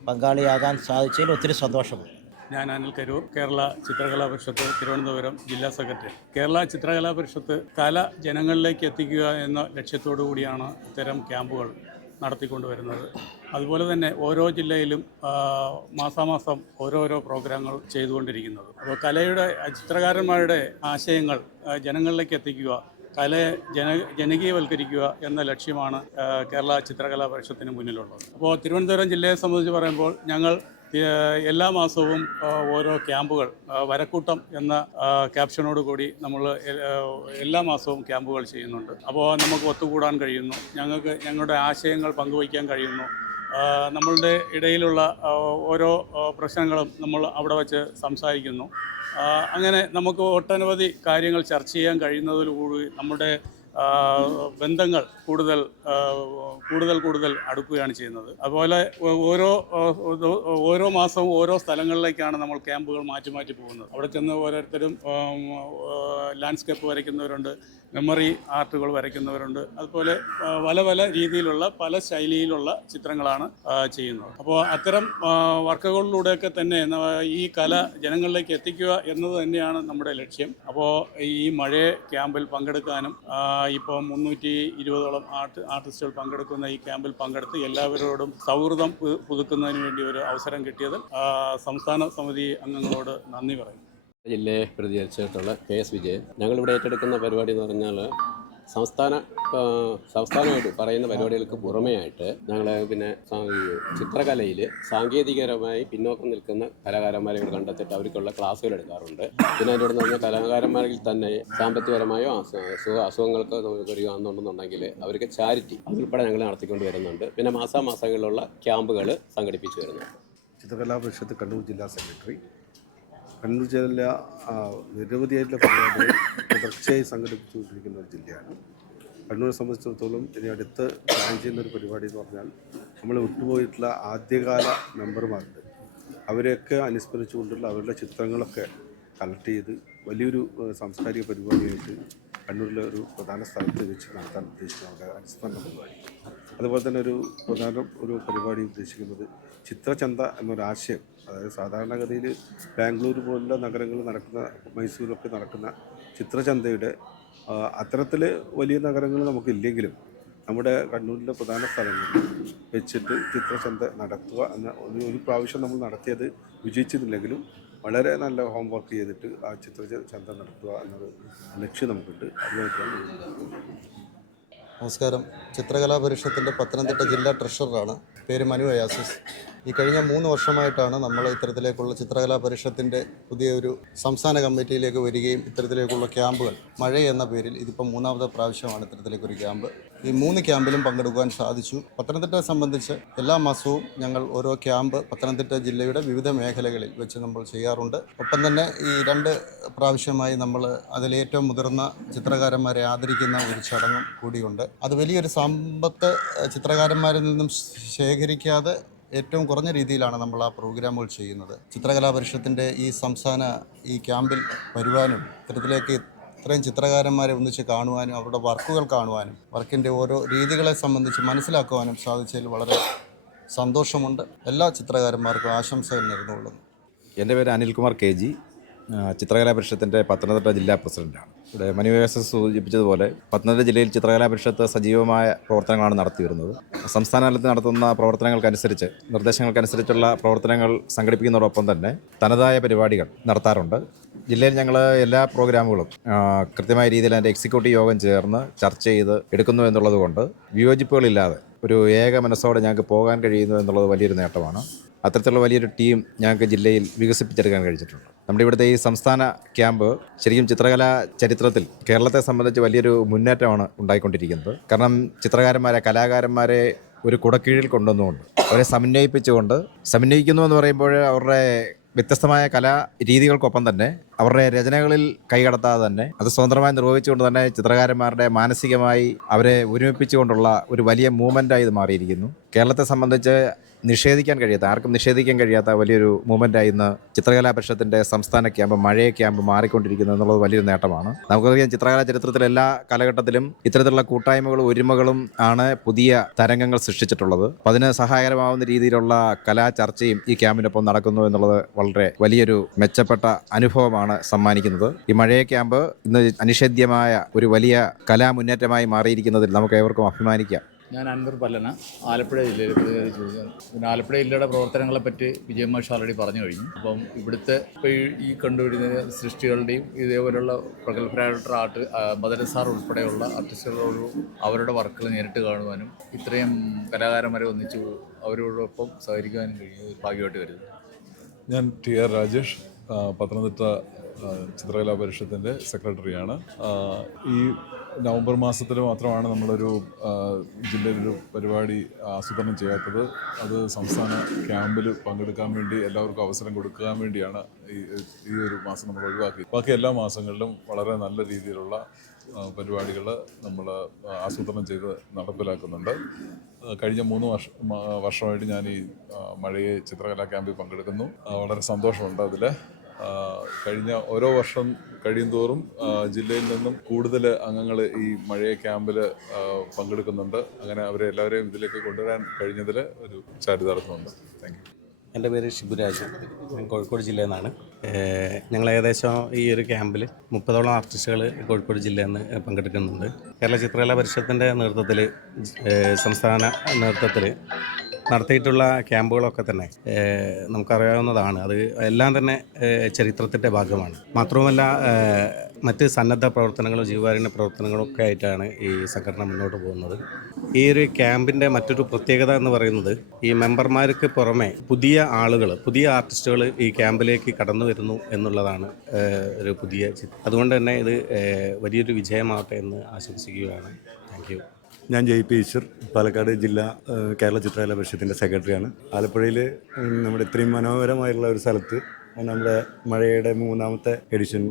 പങ്കാളിയാകാൻ സാധിച്ചതിൽ ഒത്തിരി സന്തോഷമുണ്ട്. ഞാൻ അനിൽ കരൂർ, കേരള ചിത്രകലാ പരിഷത്ത് തിരുവനന്തപുരം ജില്ലാ സെക്രട്ടറി. കേരള ചിത്രകലാ പരിഷത്ത് കല ജനങ്ങളിലേക്ക് എത്തിക്കുക എന്ന ലക്ഷ്യത്തോടു കൂടിയാണ് ഇത്തരം ക്യാമ്പുകൾ നടത്തിക്കൊണ്ടുവരുന്നത്. അതുപോലെ തന്നെ ഓരോ ജില്ലയിലും മാസാമാസം ഓരോരോ പ്രോഗ്രാമുകൾ ചെയ്തുകൊണ്ടിരിക്കുന്നത്. അപ്പോൾ ചിത്രകാരന്മാരുടെ ആശയങ്ങൾ ജനങ്ങളിലേക്ക് എത്തിക്കുക, കലയെ ജനകീയവൽക്കരിക്കുക എന്ന ലക്ഷ്യമാണ് കേരള ചിത്രകലാ പരിഷത്തിന് മുന്നിലുള്ളത്. അപ്പോൾ തിരുവനന്തപുരം ജില്ലയെ സംബന്ധിച്ച് പറയുമ്പോൾ ഞങ്ങൾ എല്ലാ മാസവും ഓരോ ക്യാമ്പുകൾ, വരക്കൂട്ടം എന്ന ക്യാപ്ഷനോട് കൂടി നമ്മൾ എല്ലാ മാസവും ക്യാമ്പുകൾ ചെയ്യുന്നുണ്ട്. അപ്പോൾ നമുക്ക് ഒത്തുകൂടാൻ കഴിയുന്നു, ഞങ്ങളുടെ ആശയങ്ങൾ പങ്കുവയ്ക്കാൻ കഴിയുന്നു. നമ്മളുടെ ഇടയിലുള്ള ഓരോ പ്രശ്നങ്ങളും നമ്മൾ അവിടെ വച്ച് സംസാരിക്കുന്നു. അങ്ങനെ നമുക്ക് ഒട്ടനവധി കാര്യങ്ങൾ ചർച്ച ചെയ്യാൻ കഴിയുന്നതിലൂടെ നമ്മുടെ ബന്ധങ്ങൾ കൂടുതൽ അടുക്കുകയാണ് ചെയ്യുന്നത്. അതുപോലെ ഓരോ മാസവും ഓരോ സ്ഥലങ്ങളിലേക്കാണ് നമ്മൾ ക്യാമ്പുകൾ മാറ്റി പോകുന്നത്. അവിടെ ചെന്ന് ഓരോരുത്തരും ലാൻഡ്സ്കേപ്പ് വരയ്ക്കുന്നവരുണ്ട്, മെമ്മറി ആർട്ടുകൾ വരയ്ക്കുന്നവരുണ്ട്. അതുപോലെ പല രീതിയിലുള്ള പല ശൈലിയിലുള്ള ചിത്രങ്ങളാണ് ചെയ്യുന്നത്. അപ്പോൾ അത്തരം വർക്കുകളിലൂടെയൊക്കെ തന്നെ ഈ കല ജനങ്ങളിലേക്ക് എത്തിക്കുക എന്നത് തന്നെയാണ് നമ്മുടെ ലക്ഷ്യം. അപ്പോൾ ഈ മഴയെ ക്യാമ്പിൽ പങ്കെടുക്കാനും ഇപ്പോൾ 320ഓളം ആർട്ടിസ്റ്റുകൾ പങ്കെടുക്കുന്ന ഈ ക്യാമ്പിൽ പങ്കെടുത്ത് എല്ലാവരോടും സൗഹൃദം പുതുക്കുന്നതിന് വേണ്ടി ഒരു അവസരം കിട്ടിയതിൽ സംസ്ഥാന സമിതി അംഗങ്ങളോട് നന്ദി പറയുന്നു. ജില്ലയെ പ്രതിനിധീകരിച്ചിട്ടുള്ള KS വിജയൻ. ഞങ്ങളിവിടെ ഏറ്റെടുക്കുന്ന പരിപാടി എന്ന് പറഞ്ഞാൽ സംസ്ഥാനമായിട്ട് പറയുന്ന പരിപാടികൾക്ക് പുറമെയായിട്ട് ഞങ്ങൾ ചിത്രകലയിൽ സാങ്കേതികപരമായി പിന്നോക്കം നിൽക്കുന്ന കലാകാരന്മാരെ കണ്ടെത്തിയിട്ട് അവർക്കുള്ള ക്ലാസ്സുകൾ എടുക്കാറുണ്ട്. പിന്നെ അതിൻ്റെ എന്ന് പറഞ്ഞാൽ കലാകാരന്മാരിൽ തന്നെ സാമ്പത്തികപരമായോ അസുഖങ്ങൾക്ക് വരികയാണെന്നുണ്ടെന്നുണ്ടെങ്കിൽ അവർക്ക് ചാരിറ്റി അതുൾപ്പെടെ ഞങ്ങൾ നടത്തിക്കൊണ്ട് വരുന്നുണ്ട്. പിന്നെ മാസാമാസങ്ങളിലുള്ള ക്യാമ്പുകൾ സംഘടിപ്പിച്ചു വരുന്നുണ്ട്. ചിത്രകലാ പരിഷത്ത് കണ്ണൂർ ജില്ലാ സെക്രട്ടറി. കണ്ണൂർ ജില്ല നിരവധിയായിട്ടുള്ള പരിപാടികൾ തുടർച്ചയായി സംഘടിപ്പിച്ചുകൊണ്ടിരിക്കുന്ന ഒരു ജില്ലയാണ്. കണ്ണൂരെ സംബന്ധിച്ചിടത്തോളം ഇനി അടുത്ത് പ്ലാൻ ചെയ്യുന്നൊരു പരിപാടി എന്ന് പറഞ്ഞാൽ നമ്മൾ വിട്ടുപോയിട്ടുള്ള ആദ്യകാല മെമ്പർമാരുണ്ട്, അവരെയൊക്കെ അനുസ്മരിച്ചുകൊണ്ടുള്ള അവരുടെ ചിത്രങ്ങളൊക്കെ കളക്ട് ചെയ്ത് വലിയൊരു സാംസ്കാരിക പരിപാടിയായിട്ട് കണ്ണൂരിലെ ഒരു പ്രധാന സ്ഥലത്ത് വെച്ച് നടത്താൻ ഉദ്ദേശിക്കുന്ന അനുസ്മരണ പരിപാടി. അതുപോലെ തന്നെ ഒരു പരിപാടി ഉദ്ദേശിക്കുന്നത് ചിത്രചന്ത എന്നൊരാശയം. അതായത് സാധാരണഗതിയിൽ ബാംഗ്ലൂർ പോലുള്ള നഗരങ്ങളിൽ നടക്കുന്ന, മൈസൂരൊക്കെ നടക്കുന്ന ചിത്രചന്തയുടെ അത്തരത്തിൽ വലിയ നഗരങ്ങൾ നമുക്കില്ലെങ്കിലും നമ്മുടെ കണ്ണൂരിലെ പ്രധാന സ്ഥലങ്ങളിൽ വെച്ചിട്ട് ചിത്രചന്ത നടത്തുക എന്ന ഒരു പ്രാവശ്യം നമ്മൾ നടത്തിയത് വിജയിച്ചിട്ടില്ലെങ്കിലും വളരെ നല്ല ഹോം വർക്ക് ചെയ്തിട്ട് ആ ചിത്രചന്ത നടത്തുക എന്നൊരു ലക്ഷ്യം നമുക്കുണ്ട്. അതുമായിട്ടാണ്. നമസ്കാരം. ചിത്രകലാ പരിഷത്തിൻ്റെ പത്തനംതിട്ട ജില്ലാ ട്രഷററാണ്. പേര് മനു അയാസിസ്. ഈ കഴിഞ്ഞ 3 വർഷമായിട്ടാണ് നമ്മൾ ഇത്തരത്തിലേക്കുള്ള ചിത്രകലാ പരിഷത്തിൻ്റെ പുതിയൊരു സംസ്ഥാന കമ്മിറ്റിയിലേക്ക് വരികയും ഇത്തരത്തിലേക്കുള്ള ക്യാമ്പുകൾ മഴ എന്ന പേരിൽ ഇതിപ്പോൾ 3ാമത്തെ പ്രാവശ്യമാണ് ഇത്തരത്തിലേക്കൊരു ക്യാമ്പ്. ഈ 3 ക്യാമ്പിലും പങ്കെടുക്കുവാൻ സാധിച്ചു. പത്തനംതിട്ടയെ സംബന്ധിച്ച് എല്ലാ മാസവും ഞങ്ങൾ ഓരോ ക്യാമ്പ് പത്തനംതിട്ട ജില്ലയുടെ വിവിധ മേഖലകളിൽ വെച്ച് നമ്മൾ ചെയ്യാറുണ്ട്. ഒപ്പം തന്നെ ഈ 2 പ്രാവശ്യമായി നമ്മൾ അതിലേറ്റവും മുതിർന്ന ചിത്രകാരന്മാരെ ആദരിക്കുന്ന ഒരു ചടങ്ങും കൂടിയുണ്ട്. അത് വലിയൊരു സമ്പത്ത് ചിത്രകാരന്മാരിൽ നിന്നും ശേഖരിക്കാതെ ഏറ്റവും കുറഞ്ഞ രീതിയിലാണ് നമ്മൾ ആ പ്രോഗ്രാമുകൾ ചെയ്യുന്നത്. ചിത്രകലാ പരിഷത്തിൻ്റെ ഈ സംസ്ഥാന ക്യാമ്പിൽ വരുവാനും ഇത്തരത്തിലേക്ക് ഇത്രയും ചിത്രകാരന്മാരെ ഒന്നിച്ച് കാണുവാനും അവരുടെ വർക്കുകൾ കാണുവാനും വർക്കിൻ്റെ ഓരോ രീതികളെ സംബന്ധിച്ച് മനസ്സിലാക്കുവാനും സാധിച്ചതിൽ വളരെ സന്തോഷമുണ്ട്. എല്ലാ ചിത്രകാരന്മാർക്കും ആശംസകൾ നേർന്നുകൊള്ളുന്നു. എൻ്റെ പേര് അനിൽകുമാർ KG, ചിത്രകലാ പരിഷത്തിൻ്റെ പത്തനംതിട്ട ജില്ലാ പ്രസിഡൻ്റാണ്. ഇവിടെ മനുവേസസ് സൂചിപ്പിച്ചതുപോലെ പത്തനംതിട്ട ജില്ലയിൽ ചിത്രകലാ പരിഷത്ത് സജീവമായ പ്രവർത്തനങ്ങളാണ് നടത്തി വരുന്നത്. സംസ്ഥാന തലത്തിൽ നടത്തുന്ന പ്രവർത്തനങ്ങൾക്കനുസരിച്ച്, നിർദ്ദേശങ്ങൾക്കനുസരിച്ചുള്ള പ്രവർത്തനങ്ങൾ സംഘടിപ്പിക്കുന്നതോടൊപ്പം തന്നെ തനതായ പരിപാടികൾ നടത്താറുണ്ട്. ജില്ലയിൽ ഞങ്ങൾ എല്ലാ പ്രോഗ്രാമുകളും കൃത്യമായ രീതിയിൽ അതിൻ്റെ എക്സിക്യൂട്ടീവ് യോഗം ചേർന്ന് ചർച്ച ചെയ്ത് എടുക്കുന്നു എന്നുള്ളത് കൊണ്ട് വിയോജിപ്പുകളില്ലാതെ ഒരു ഏക മനസ്സോടെ ഞങ്ങൾക്ക് പോകാൻ കഴിയുന്നു എന്നുള്ളത് വലിയൊരു നേട്ടമാണ്. അത്തരത്തിലുള്ള വലിയൊരു ടീം ഞങ്ങൾക്ക് ജില്ലയിൽ വികസിപ്പിച്ചെടുക്കാൻ കഴിഞ്ഞിട്ടുണ്ട്. നമ്മുടെ ഇവിടുത്തെ ഈ സംസ്ഥാന ക്യാമ്പ് ശരിക്കും ചിത്രകലാ ചരിത്രത്തിൽ കേരളത്തെ സംബന്ധിച്ച് വലിയൊരു മുന്നേറ്റമാണ് ഉണ്ടായിക്കൊണ്ടിരിക്കുന്നത്. കാരണം കലാകാരന്മാരെ ഒരു കുടക്കീഴിൽ കൊണ്ടുവന്നുകൊണ്ട് അവരെ സമന്വയിക്കുന്നു എന്ന് പറയുമ്പോൾ അവരുടെ വ്യത്യസ്തമായ കലാ രീതികൾക്കൊപ്പം തന്നെ അവരുടെ രചനകളിൽ കൈകടത്താതെ തന്നെ അത് സ്വതന്ത്രമായി നിർവഹിച്ചുകൊണ്ട് തന്നെ ചിത്രകാരന്മാരുടെ മാനസികമായി അവരെ ഒരുമിപ്പിച്ചുകൊണ്ടുള്ള ഒരു വലിയ മൂവ്മെൻറ്റായി ഇത് മാറിയിരിക്കുന്നു. കേരളത്തെ സംബന്ധിച്ച് ആർക്കും നിഷേധിക്കാൻ കഴിയാത്ത വലിയൊരു മൂവ്മെൻറ്റായി ഇന്ന് ചിത്രകലാ പരിഷത്തിൻ്റെ സംസ്ഥാന ക്യാമ്പ്, മഴയ ക്യാമ്പ് മാറിക്കൊണ്ടിരിക്കുന്നു എന്നുള്ളത് വലിയൊരു നേട്ടമാണ്. നമുക്കറിയാം, ചിത്രകലാ ചരിത്രത്തിൽ എല്ലാ കാലഘട്ടത്തിലും ഇത്തരത്തിലുള്ള കൂട്ടായ്മകളും ഒരുമകളും ആണ് പുതിയ തരംഗങ്ങൾ സൃഷ്ടിച്ചിട്ടുള്ളത്. അപ്പോൾ അതിന് സഹായകരമാവുന്ന രീതിയിലുള്ള കലാ ചർച്ചയും ഈ ക്യാമ്പിനൊപ്പം നടക്കുന്നു എന്നുള്ളത് വളരെ വലിയൊരു മെച്ചപ്പെട്ട അനുഭവമാണ് സമ്മാനിക്കുന്നത്. ഈ മഴയ ക്യാമ്പ് ഇന്ന് അനിഷേധ്യമായ ഒരു വലിയ കലാമുന്നേറ്റമായി മാറിയിരിക്കുന്നതിൽ നമുക്ക് ഏവർക്കും അഭിമാനിക്കാം. ഞാൻ അൻവർ പല്ലന, ആലപ്പുഴ ജില്ലയിൽ പ്രതിനിധീകരിച്ചു. പിന്നെ ആലപ്പുഴ ജില്ലയുടെ പ്രവർത്തനങ്ങളെപ്പറ്റി വിജയ് മാഷ് ഓൾറെഡി പറഞ്ഞു കഴിഞ്ഞു. അപ്പം ഇവിടുത്തെ ഈ കണ്ടുപിടിക്കുന്ന സൃഷ്ടികളുടെയും ഇതേപോലുള്ള പ്രഗത്ഭരായിട്ടുള്ള ബദൽ സാർ ഉൾപ്പെടെയുള്ള ആർട്ടിസ്റ്റുകളോട് അവരുടെ വർക്കുകൾ നേരിട്ട് കാണുവാനും ഇത്രയും കലാകാരന്മാരെ ഒന്നിച്ച് അവരോടൊപ്പം സഹകരിക്കാനും കഴിയുന്നത് ഭാഗ്യമായിട്ട് കരുതുന്നു. ഞാൻ TR രാജേഷ്, പത്തനംതിട്ട ചിത്രകലാ പരിഷത്തിൻ്റെ സെക്രട്ടറിയാണ്. ഈ നവംബർ മാസത്തിൽ മാത്രമാണ് നമ്മളൊരു ജില്ലയിലൊരു പരിപാടി ആസൂത്രണം ചെയ്യാത്തത്. അത് സംസ്ഥാന ക്യാമ്പിൽ പങ്കെടുക്കാൻ വേണ്ടി എല്ലാവർക്കും അവസരം കൊടുക്കാൻ വേണ്ടിയാണ് ഈ ഒരു മാസം നമ്മൾ ഒഴിവാക്കി. ബാക്കി എല്ലാ മാസങ്ങളിലും വളരെ നല്ല രീതിയിലുള്ള പരിപാടികൾ നമ്മൾ ആസൂത്രണം ചെയ്ത് നടപ്പിലാക്കുന്നുണ്ട്. കഴിഞ്ഞ 3 വർഷമായിട്ട് ഞാൻ ഈ മഴയെ ചിത്രകലാ ക്യാമ്പിൽ പങ്കെടുക്കുന്നു. വളരെ സന്തോഷമുണ്ട് അതിൽ. കഴിഞ്ഞ ഓരോ വർഷം കഴിയുന്തോറും ജില്ലയിൽ നിന്നും കൂടുതൽ അംഗങ്ങൾ ഈ മഴയ ക്യാമ്പിൽ പങ്കെടുക്കുന്നുണ്ട്. അങ്ങനെ അവരെ എല്ലാവരെയും ഇതിലേക്ക് കൊണ്ടുവരാൻ കഴിഞ്ഞതിൽ ഒരു ചാരിതാർത്ഥ്യമുണ്ട്. Thank you. എൻ്റെ പേര് ഷിബുരാജ്, ഞാൻ കോഴിക്കോട് ജില്ലയിൽ നിന്നാണ്. ഞങ്ങൾ ഏകദേശം ഈ ഒരു ക്യാമ്പിൽ 30ഓളം ആർട്ടിസ്റ്റുകൾ കോഴിക്കോട് ജില്ലയിൽ നിന്ന് പങ്കെടുക്കുന്നുണ്ട്. കേരള ചിത്രകലാ പരിഷത്തിൻ്റെ നേതൃത്വത്തിൽ, സംസ്ഥാന നേതൃത്വത്തിൽ നടത്തിയിട്ടുള്ള ക്യാമ്പുകളൊക്കെ തന്നെ നമുക്കറിയാവുന്നതാണ്. അത് എല്ലാം തന്നെ ചരിത്രത്തിൻ്റെ ഭാഗമാണ്. മാത്രവുമല്ല, മറ്റ് സന്നദ്ധ പ്രവർത്തനങ്ങളും ജീവകാരുണ്യ പ്രവർത്തനങ്ങളും ഒക്കെ ആയിട്ടാണ് ഈ സംഘടന മുന്നോട്ട് പോകുന്നത്. ഈ ഒരു ക്യാമ്പിൻ്റെ മറ്റൊരു പ്രത്യേകത എന്ന് പറയുന്നത്, ഈ മെമ്പർമാർക്ക് പുറമെ പുതിയ ആളുകൾ, പുതിയ ആർട്ടിസ്റ്റുകൾ ഈ ക്യാമ്പിലേക്ക് കടന്നു വരുന്നു എന്നുള്ളതാണ് ഒരു പുതിയ അതുകൊണ്ട് തന്നെ ഇത് വലിയൊരു വിജയമാവട്ടെ എന്ന് ആശംസിക്കുകയാണ്. Thank you. ഞാൻ JP ഈശ്വർ, പാലക്കാട് ജില്ലാ കേരള ചിത്രകലാ പരിഷത്തിൻ്റെ സെക്രട്ടറിയാണ്. ആലപ്പുഴയിൽ നമ്മുടെ ഇത്രയും മനോഹരമായിട്ടുള്ള ഒരു സ്ഥലത്ത് നമ്മുടെ മഴയുടെ 3ാമത്തെ എഡിഷൻ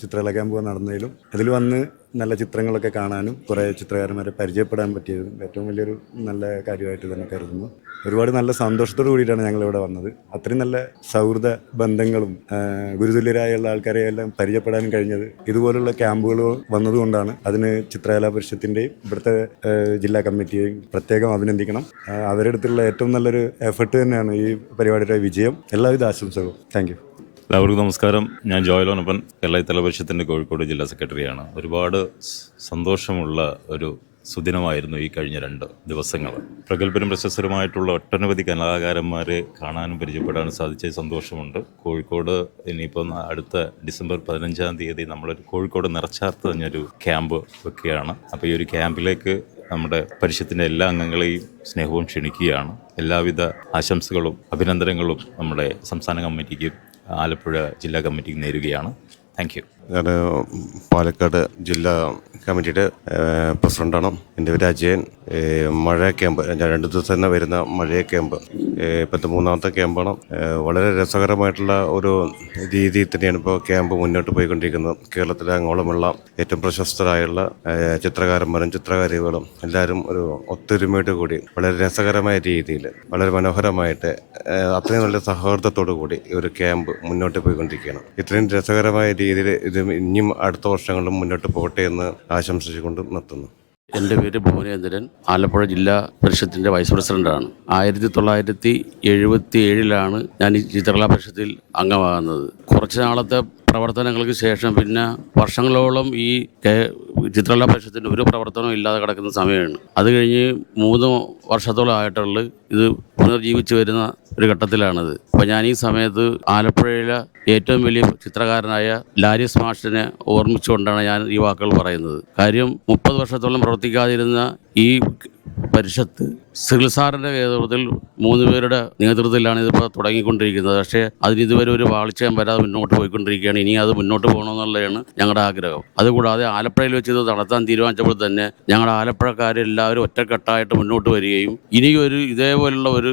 ചിത്രകലാ ക്യാമ്പ് നടന്നതിലും അതിൽ വന്ന് നല്ല ചിത്രങ്ങളൊക്കെ കാണാനും കുറേ ചിത്രകാരന്മാരെ പരിചയപ്പെടാൻ പറ്റിയതും ഏറ്റവും വലിയൊരു നല്ല കാര്യമായിട്ട് തന്നെ കരുതുന്നു. ഒരുപാട് നല്ല സന്തോഷത്തോടു കൂടിയിട്ടാണ് ഞങ്ങളിവിടെ വന്നത്. അത്രയും നല്ല സൗഹൃദ ബന്ധങ്ങളും ഗുരുതുല്യരായുള്ള ആൾക്കാരെ എല്ലാം പരിചയപ്പെടാനും കഴിഞ്ഞത് ഇതുപോലുള്ള ക്യാമ്പുകൾ വന്നതുകൊണ്ടാണ്. അതിന് ചിത്രകലാ പരിഷത്തിൻ്റെയും ഇവിടുത്തെ ജില്ലാ കമ്മിറ്റിയെയും പ്രത്യേകം അഭിനന്ദിക്കണം. അവരുടെ അടുത്തുള്ള ഏറ്റവും നല്ലൊരു എഫർട്ട് തന്നെയാണ് ഈ പരിപാടിയുടെ വിജയം. എല്ലാവിധ ആശംസകളും. Thank you. എല്ലാവർക്കും നമസ്കാരം. ഞാൻ ജോയലോനപ്പൻ, കേരള ചിത്രകലാ പരിഷത്തിൻ്റെ കോഴിക്കോട് ജില്ലാ സെക്രട്ടറിയാണ്. ഒരുപാട് സന്തോഷമുള്ള ഒരു സുദിനമായിരുന്നു ഈ കഴിഞ്ഞ 2 ദിവസങ്ങൾ. പ്രഗത്ഭരും പ്രശസ്തരുമായിട്ടുള്ള ഒട്ടനവധി കലാകാരന്മാരെ കാണാനും പരിചയപ്പെടാനും സാധിച്ച സന്തോഷമുണ്ട്. കോഴിക്കോട് ഇനിയിപ്പോൾ അടുത്ത ഡിസംബർ 15-ാം തീയതി നമ്മളൊരു കോഴിക്കോട് നിറച്ചാർത്ത് തന്നെയൊരു ക്യാമ്പ് വെക്കുകയാണ്. അപ്പോൾ ഈ ഒരു ക്യാമ്പിലേക്ക് നമ്മുടെ പരിഷത്തിൻ്റെ എല്ലാ അംഗങ്ങളെയും സ്നേഹവും ക്ഷണിക്കുകയാണ്. എല്ലാവിധ ആശംസകളും അഭിനന്ദനങ്ങളും നമ്മുടെ സംസ്ഥാന കമ്മിറ്റിക്കും ആലപ്പുഴ ജില്ലാ കമ്മിറ്റിക്ക് നേരുകയാണ്. Thank you. ഞാൻ പാലക്കാട് ജില്ലാ കമ്മിറ്റിയുടെ പ്രസിഡൻ്റാണ്. എൻ്റെ പേര് അജയൻ. മഴ ക്യാമ്പ് 2 ദിവസം തന്നെ വരുന്ന മഴ ക്യാമ്പ് ഇപ്പോഴത്തെ 3ാമത്തെ ക്യാമ്പാണ്. വളരെ രസകരമായിട്ടുള്ള ഒരു രീതിയിൽ തന്നെയാണ് ഇപ്പോൾ ക്യാമ്പ് മുന്നോട്ട് പോയിക്കൊണ്ടിരിക്കുന്നത്. കേരളത്തിലെ അങ്ങോളമുള്ള ഏറ്റവും പ്രശസ്തരായുള്ള ചിത്രകാരന്മാരും ചിത്രകാരികളും എല്ലാവരും ഒരു ഒത്തൊരുമയോട് കൂടി വളരെ രസകരമായ രീതിയിൽ വളരെ മനോഹരമായിട്ട് അത്രയും നല്ല സൗഹൃദത്തോടു കൂടി ഈ ഒരു ക്യാമ്പ് മുന്നോട്ട് പോയിക്കൊണ്ടിരിക്കുകയാണ്. ഇത്രയും രസകരമായ രീതിയിൽ ഇത് ഇനിയും അടുത്ത വർഷങ്ങളിലും മുന്നോട്ട് പോകട്ടെ എന്ന് ആശംസിച്ചുകൊണ്ട് നിർത്തുന്നു. എൻ്റെ പേര് ഭുവനേന്ദ്രൻ, ആലപ്പുഴ ജില്ലാ പരിഷത്തിൻ്റെ വൈസ് പ്രസിഡൻ്റാണ്. 1977 ഞാൻ ഈ ചിത്രകലാ പരിഷത്തിൽ അംഗമാകുന്നത്. കുറച്ച് നാളത്തെ പ്രവർത്തനങ്ങൾക്ക് ശേഷം പിന്നെ വർഷങ്ങളോളം ഈ ചിത്രകലാ പരിഷത്തിൻ്റെ ഒരു പ്രവർത്തനവും ഇല്ലാതെ കിടക്കുന്ന സമയമാണ്. അത് കഴിഞ്ഞ് 3 വർഷത്തോളം ആയിട്ടുള്ള ഇത് പുനർജീവിച്ച് വരുന്ന ഒരു ഘട്ടത്തിലാണിത്. അപ്പോൾ ഞാൻ ഈ സമയത്ത് ആലപ്പുഴയിലെ ഏറ്റവും വലിയ ചിത്രകാരനായ ലാരിസ് മാഷിനെ ഓർമ്മിച്ചുകൊണ്ടാണ് ഞാൻ ഈ വാക്കുകൾ പറയുന്നത്. കാര്യം 30 വർഷത്തോളം പ്രവർത്തിക്കാതിരുന്ന ഈ പരിഷത്ത് സിറിൽ സാറിൻ്റെ നേതൃത്വത്തിൽ 3 പേരുടെ നേതൃത്വത്തിലാണ് ഇതിപ്പോൾ തുടങ്ങിക്കൊണ്ടിരിക്കുന്നത്. പക്ഷേ അതിന് ഇതുവരെ ഒരു വാളിച്ചയും വരാതെ മുന്നോട്ട് പോയിക്കൊണ്ടിരിക്കുകയാണ്. ഇനി അത് മുന്നോട്ട് പോകണമെന്നുള്ളതാണ് ഞങ്ങളുടെ ആഗ്രഹം. അതുകൂടാതെ ആലപ്പുഴയിൽ വെച്ച് ഇത് നടത്താൻ തീരുമാനിച്ചപ്പോൾ തന്നെ ഞങ്ങളുടെ ആലപ്പുഴക്കാരെല്ലാവരും ഒറ്റക്കെട്ടായിട്ട് മുന്നോട്ട് വരികയും ഇനിയൊരു ഇതേപോലുള്ള ഒരു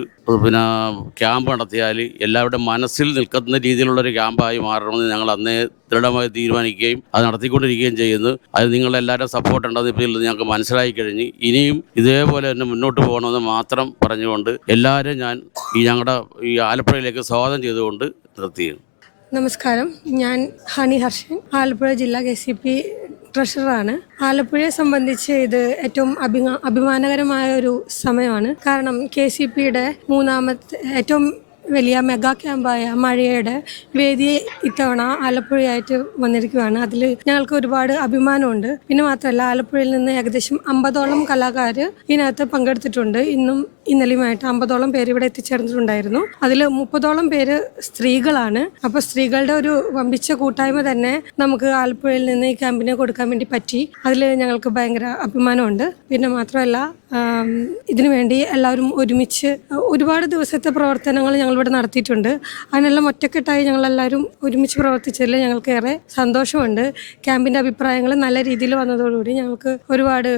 ക്യാമ്പ് നടത്തിയാൽ എല്ലാവരുടെ മനസ്സിൽ നിൽക്കുന്ന രീതിയിലുള്ളൊരു ക്യാമ്പായി മാറണമെന്ന് ഞങ്ങൾ അന്നേ ദൃഢമായി തീരുമാനിക്കുകയും അത് നടത്തിക്കൊണ്ടിരിക്കുകയും ചെയ്യുന്നു. അത് നിങ്ങളെല്ലാവരും സപ്പോർട്ട് ഉണ്ടെന്ന് ഇപ്പോൾ ഞങ്ങൾക്ക് മനസ്സിലായി കഴിഞ്ഞ് ഇനിയും ഇതേപോലെ തന്നെ മുന്നോട്ട് പോകണമെന്ന് മാത്രം പറഞ്ഞുകൊണ്ട് എല്ലാവരും ഞാൻ ഞങ്ങളുടെ ഈ ആലപ്പുഴയിലേക്ക് സ്വാഗതം ചെയ്തുകൊണ്ട് നിർത്തിയിരുന്നു. നമസ്കാരം, ഞാൻ ഹണി ഹർഷൻ, ആലപ്പുഴ ജില്ലാ KCP ട്രഷററാണ്. ആലപ്പുഴയെ സംബന്ധിച്ച് ഇത് ഏറ്റവും അഭിമാനകരമായ ഒരു സമയമാണ്. കാരണം KCPയുടെ 3ാമത്തെ ഏറ്റവും വലിയ മെഗാ ക്യാമ്പായ മഴയുടെ വേദി ഇത്തവണ ആലപ്പുഴയായിട്ട് വന്നിരിക്കുകയാണ്. അതിൽ ഞങ്ങൾക്ക് ഒരുപാട് അഭിമാനമുണ്ട്. പിന്നെ മാത്രമല്ല, ആലപ്പുഴയിൽ നിന്ന് ഏകദേശം 50ഓളം കലാകാർ ഇതിനകത്ത് പങ്കെടുത്തിട്ടുണ്ട്. ഇന്നും ഇന്നലെയുമായിട്ട് 50ഓളം പേര് ഇവിടെ എത്തിച്ചേർന്നിട്ടുണ്ടായിരുന്നു. അതിൽ 30ഓളം പേര് സ്ത്രീകളാണ്. അപ്പോൾ സ്ത്രീകളുടെ ഒരു വമ്പിച്ച കൂട്ടായ്മ തന്നെ നമുക്ക് ആലപ്പുഴയിൽ നിന്ന് ഈ ക്യാമ്പിനെ കൊടുക്കാൻ വേണ്ടി പറ്റി. അതിൽ ഞങ്ങൾക്ക് ഭയങ്കര അഭിമാനമുണ്ട്. പിന്നെ മാത്രമല്ല, ഇതിനു വേണ്ടി എല്ലാവരും ഒരുമിച്ച് ഒരുപാട് ദിവസത്തെ പ്രവർത്തനങ്ങൾ ഞങ്ങളിവിടെ നടത്തിയിട്ടുണ്ട്. അതിനെല്ലാം ഒറ്റക്കെട്ടായി ഞങ്ങളെല്ലാവരും ഒരുമിച്ച് പ്രവർത്തിച്ചതിൽ ഞങ്ങൾക്ക് ഏറെ സന്തോഷമുണ്ട്. ക്യാമ്പിൻ്റെ അഭിപ്രായങ്ങൾ നല്ല രീതിയിൽ വന്നതോടുകൂടി ഞങ്ങൾക്ക് ഒരുപാട്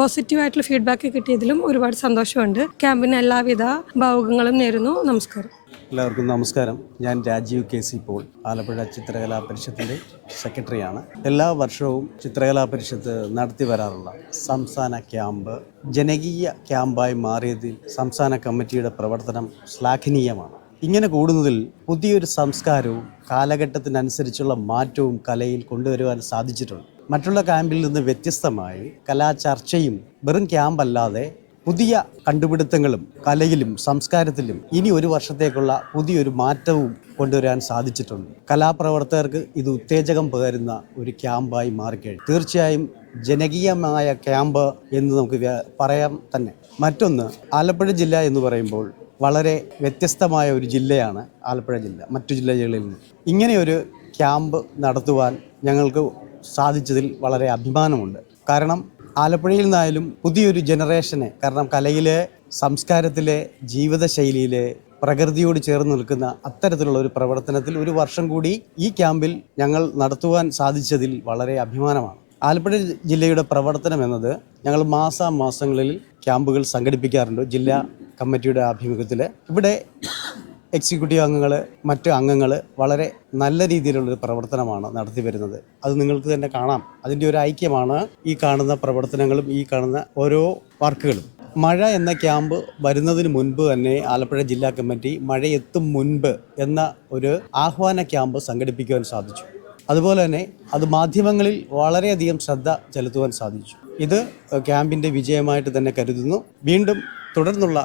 പോസിറ്റീവായിട്ടുള്ള ഫീഡ്ബാക്ക് കിട്ടിയതിലും ഒരുപാട് സന്തോഷമുണ്ട്. ക്യാമ്പിന് എല്ലാവിധ ഭാവുകങ്ങളും നേരുന്നു. നമസ്കാരം. എല്ലാവർക്കും നമസ്കാരം. ഞാൻ രാജീവ് KC പോൾ, ആലപ്പുഴ ചിത്രകലാ പരിഷത്തിൻ്റെ സെക്രട്ടറിയാണ്. എല്ലാ വർഷവും ചിത്രകലാ പരിഷത്ത് നടത്തി വരാറുള്ള സംസ്ഥാന ക്യാമ്പ് ജനകീയ ക്യാമ്പായി മാറിയതിൽ സംസ്ഥാന കമ്മിറ്റിയുടെ പ്രവർത്തനം ശ്ലാഘനീയമാണ്. ഇങ്ങനെ കൂടുന്നതിൽ പുതിയൊരു സംസ്കാരവും കാലഘട്ടത്തിനനുസരിച്ചുള്ള മാറ്റവും കലയിൽ കൊണ്ടുവരുവാൻ സാധിച്ചിട്ടുണ്ട്. മറ്റുള്ള ക്യാമ്പിൽ നിന്ന് വ്യത്യസ്തമായി കലാചർച്ചയും വെറും ക്യാമ്പല്ലാതെ പുതിയ കണ്ടുപിടുത്തങ്ങളും കലയിലും സംസ്കാരത്തിലും ഇനി ഒരു വർഷത്തേക്കുള്ള പുതിയൊരു മാറ്റവും കൊണ്ടുവരാൻ സാധിച്ചിട്ടുണ്ട്. കലാപ്രവർത്തകർക്ക് ഇത് ഉത്തേജകം പകരുന്ന ഒരു ക്യാമ്പായി മാറിക്കഴിഞ്ഞു. തീർച്ചയായും ജനകീയമായ ക്യാമ്പ് എന്ന് നമുക്ക് പറയാം തന്നെ. മറ്റൊന്ന്, ആലപ്പുഴ ജില്ല എന്ന് പറയുമ്പോൾ വളരെ വ്യത്യസ്തമായ ഒരു ജില്ലയാണ് ആലപ്പുഴ ജില്ല മറ്റു ജില്ലകളിൽ നിന്ന്. ഇങ്ങനെയൊരു ക്യാമ്പ് നടത്തുവാൻ ഞങ്ങൾക്ക് സാധിച്ചതിൽ വളരെ അഭിമാനമുണ്ട്. കാരണം ആലപ്പുഴയിൽ നിന്നായാലും പുതിയൊരു ജനറേഷനെ, കാരണം കലയിലെ സംസ്കാരത്തിലെ ജീവിതശൈലിയിലെ പ്രകൃതിയോട് ചേർന്ന് നിൽക്കുന്ന അത്തരത്തിലുള്ള ഒരു പ്രവർത്തനത്തിൽ ഒരു വർഷം കൂടി ഈ ക്യാമ്പിൽ ഞങ്ങൾ നടത്തുവാൻ സാധിച്ചതിൽ വളരെ അഭിമാനമാണ്. ആലപ്പുഴ ജില്ലയുടെ പ്രവർത്തനം എന്നത് ഞങ്ങൾ മാസാമാസങ്ങളിൽ ക്യാമ്പുകൾ സംഘടിപ്പിക്കാറുണ്ട് ജില്ലാ കമ്മിറ്റിയുടെ ആഭിമുഖ്യത്തിൽ. ഇവിടെ എക്സിക്യൂട്ടീവ് അംഗങ്ങൾ, മറ്റ് അംഗങ്ങൾ വളരെ നല്ല രീതിയിലുള്ളൊരു പ്രവർത്തനമാണ് നടത്തി വരുന്നത്. അത് നിങ്ങൾക്ക് തന്നെ കാണാം. അതിൻ്റെ ഒരു ഐക്യമാണ് ഈ കാണുന്ന പ്രവർത്തനങ്ങളും ഈ കാണുന്ന ഓരോ വർക്കുകളും. മഴ എന്ന ക്യാമ്പ് വരുന്നതിന് മുൻപ് തന്നെ ആലപ്പുഴ ജില്ലാ കമ്മിറ്റി മഴയെത്തും മുൻപ് എന്ന ഒരു ആഹ്വാന ക്യാമ്പ് സംഘടിപ്പിക്കുവാൻ സാധിച്ചു. അതുപോലെ തന്നെ അത് മാധ്യമങ്ങളിൽ വളരെയധികം ശ്രദ്ധ ചെലുത്തുവാൻ സാധിച്ചു. ഇത് ക്യാമ്പിൻ്റെ വിജയമായിട്ട് തന്നെ കരുതുന്നു. വീണ്ടും തുടർന്നുള്ള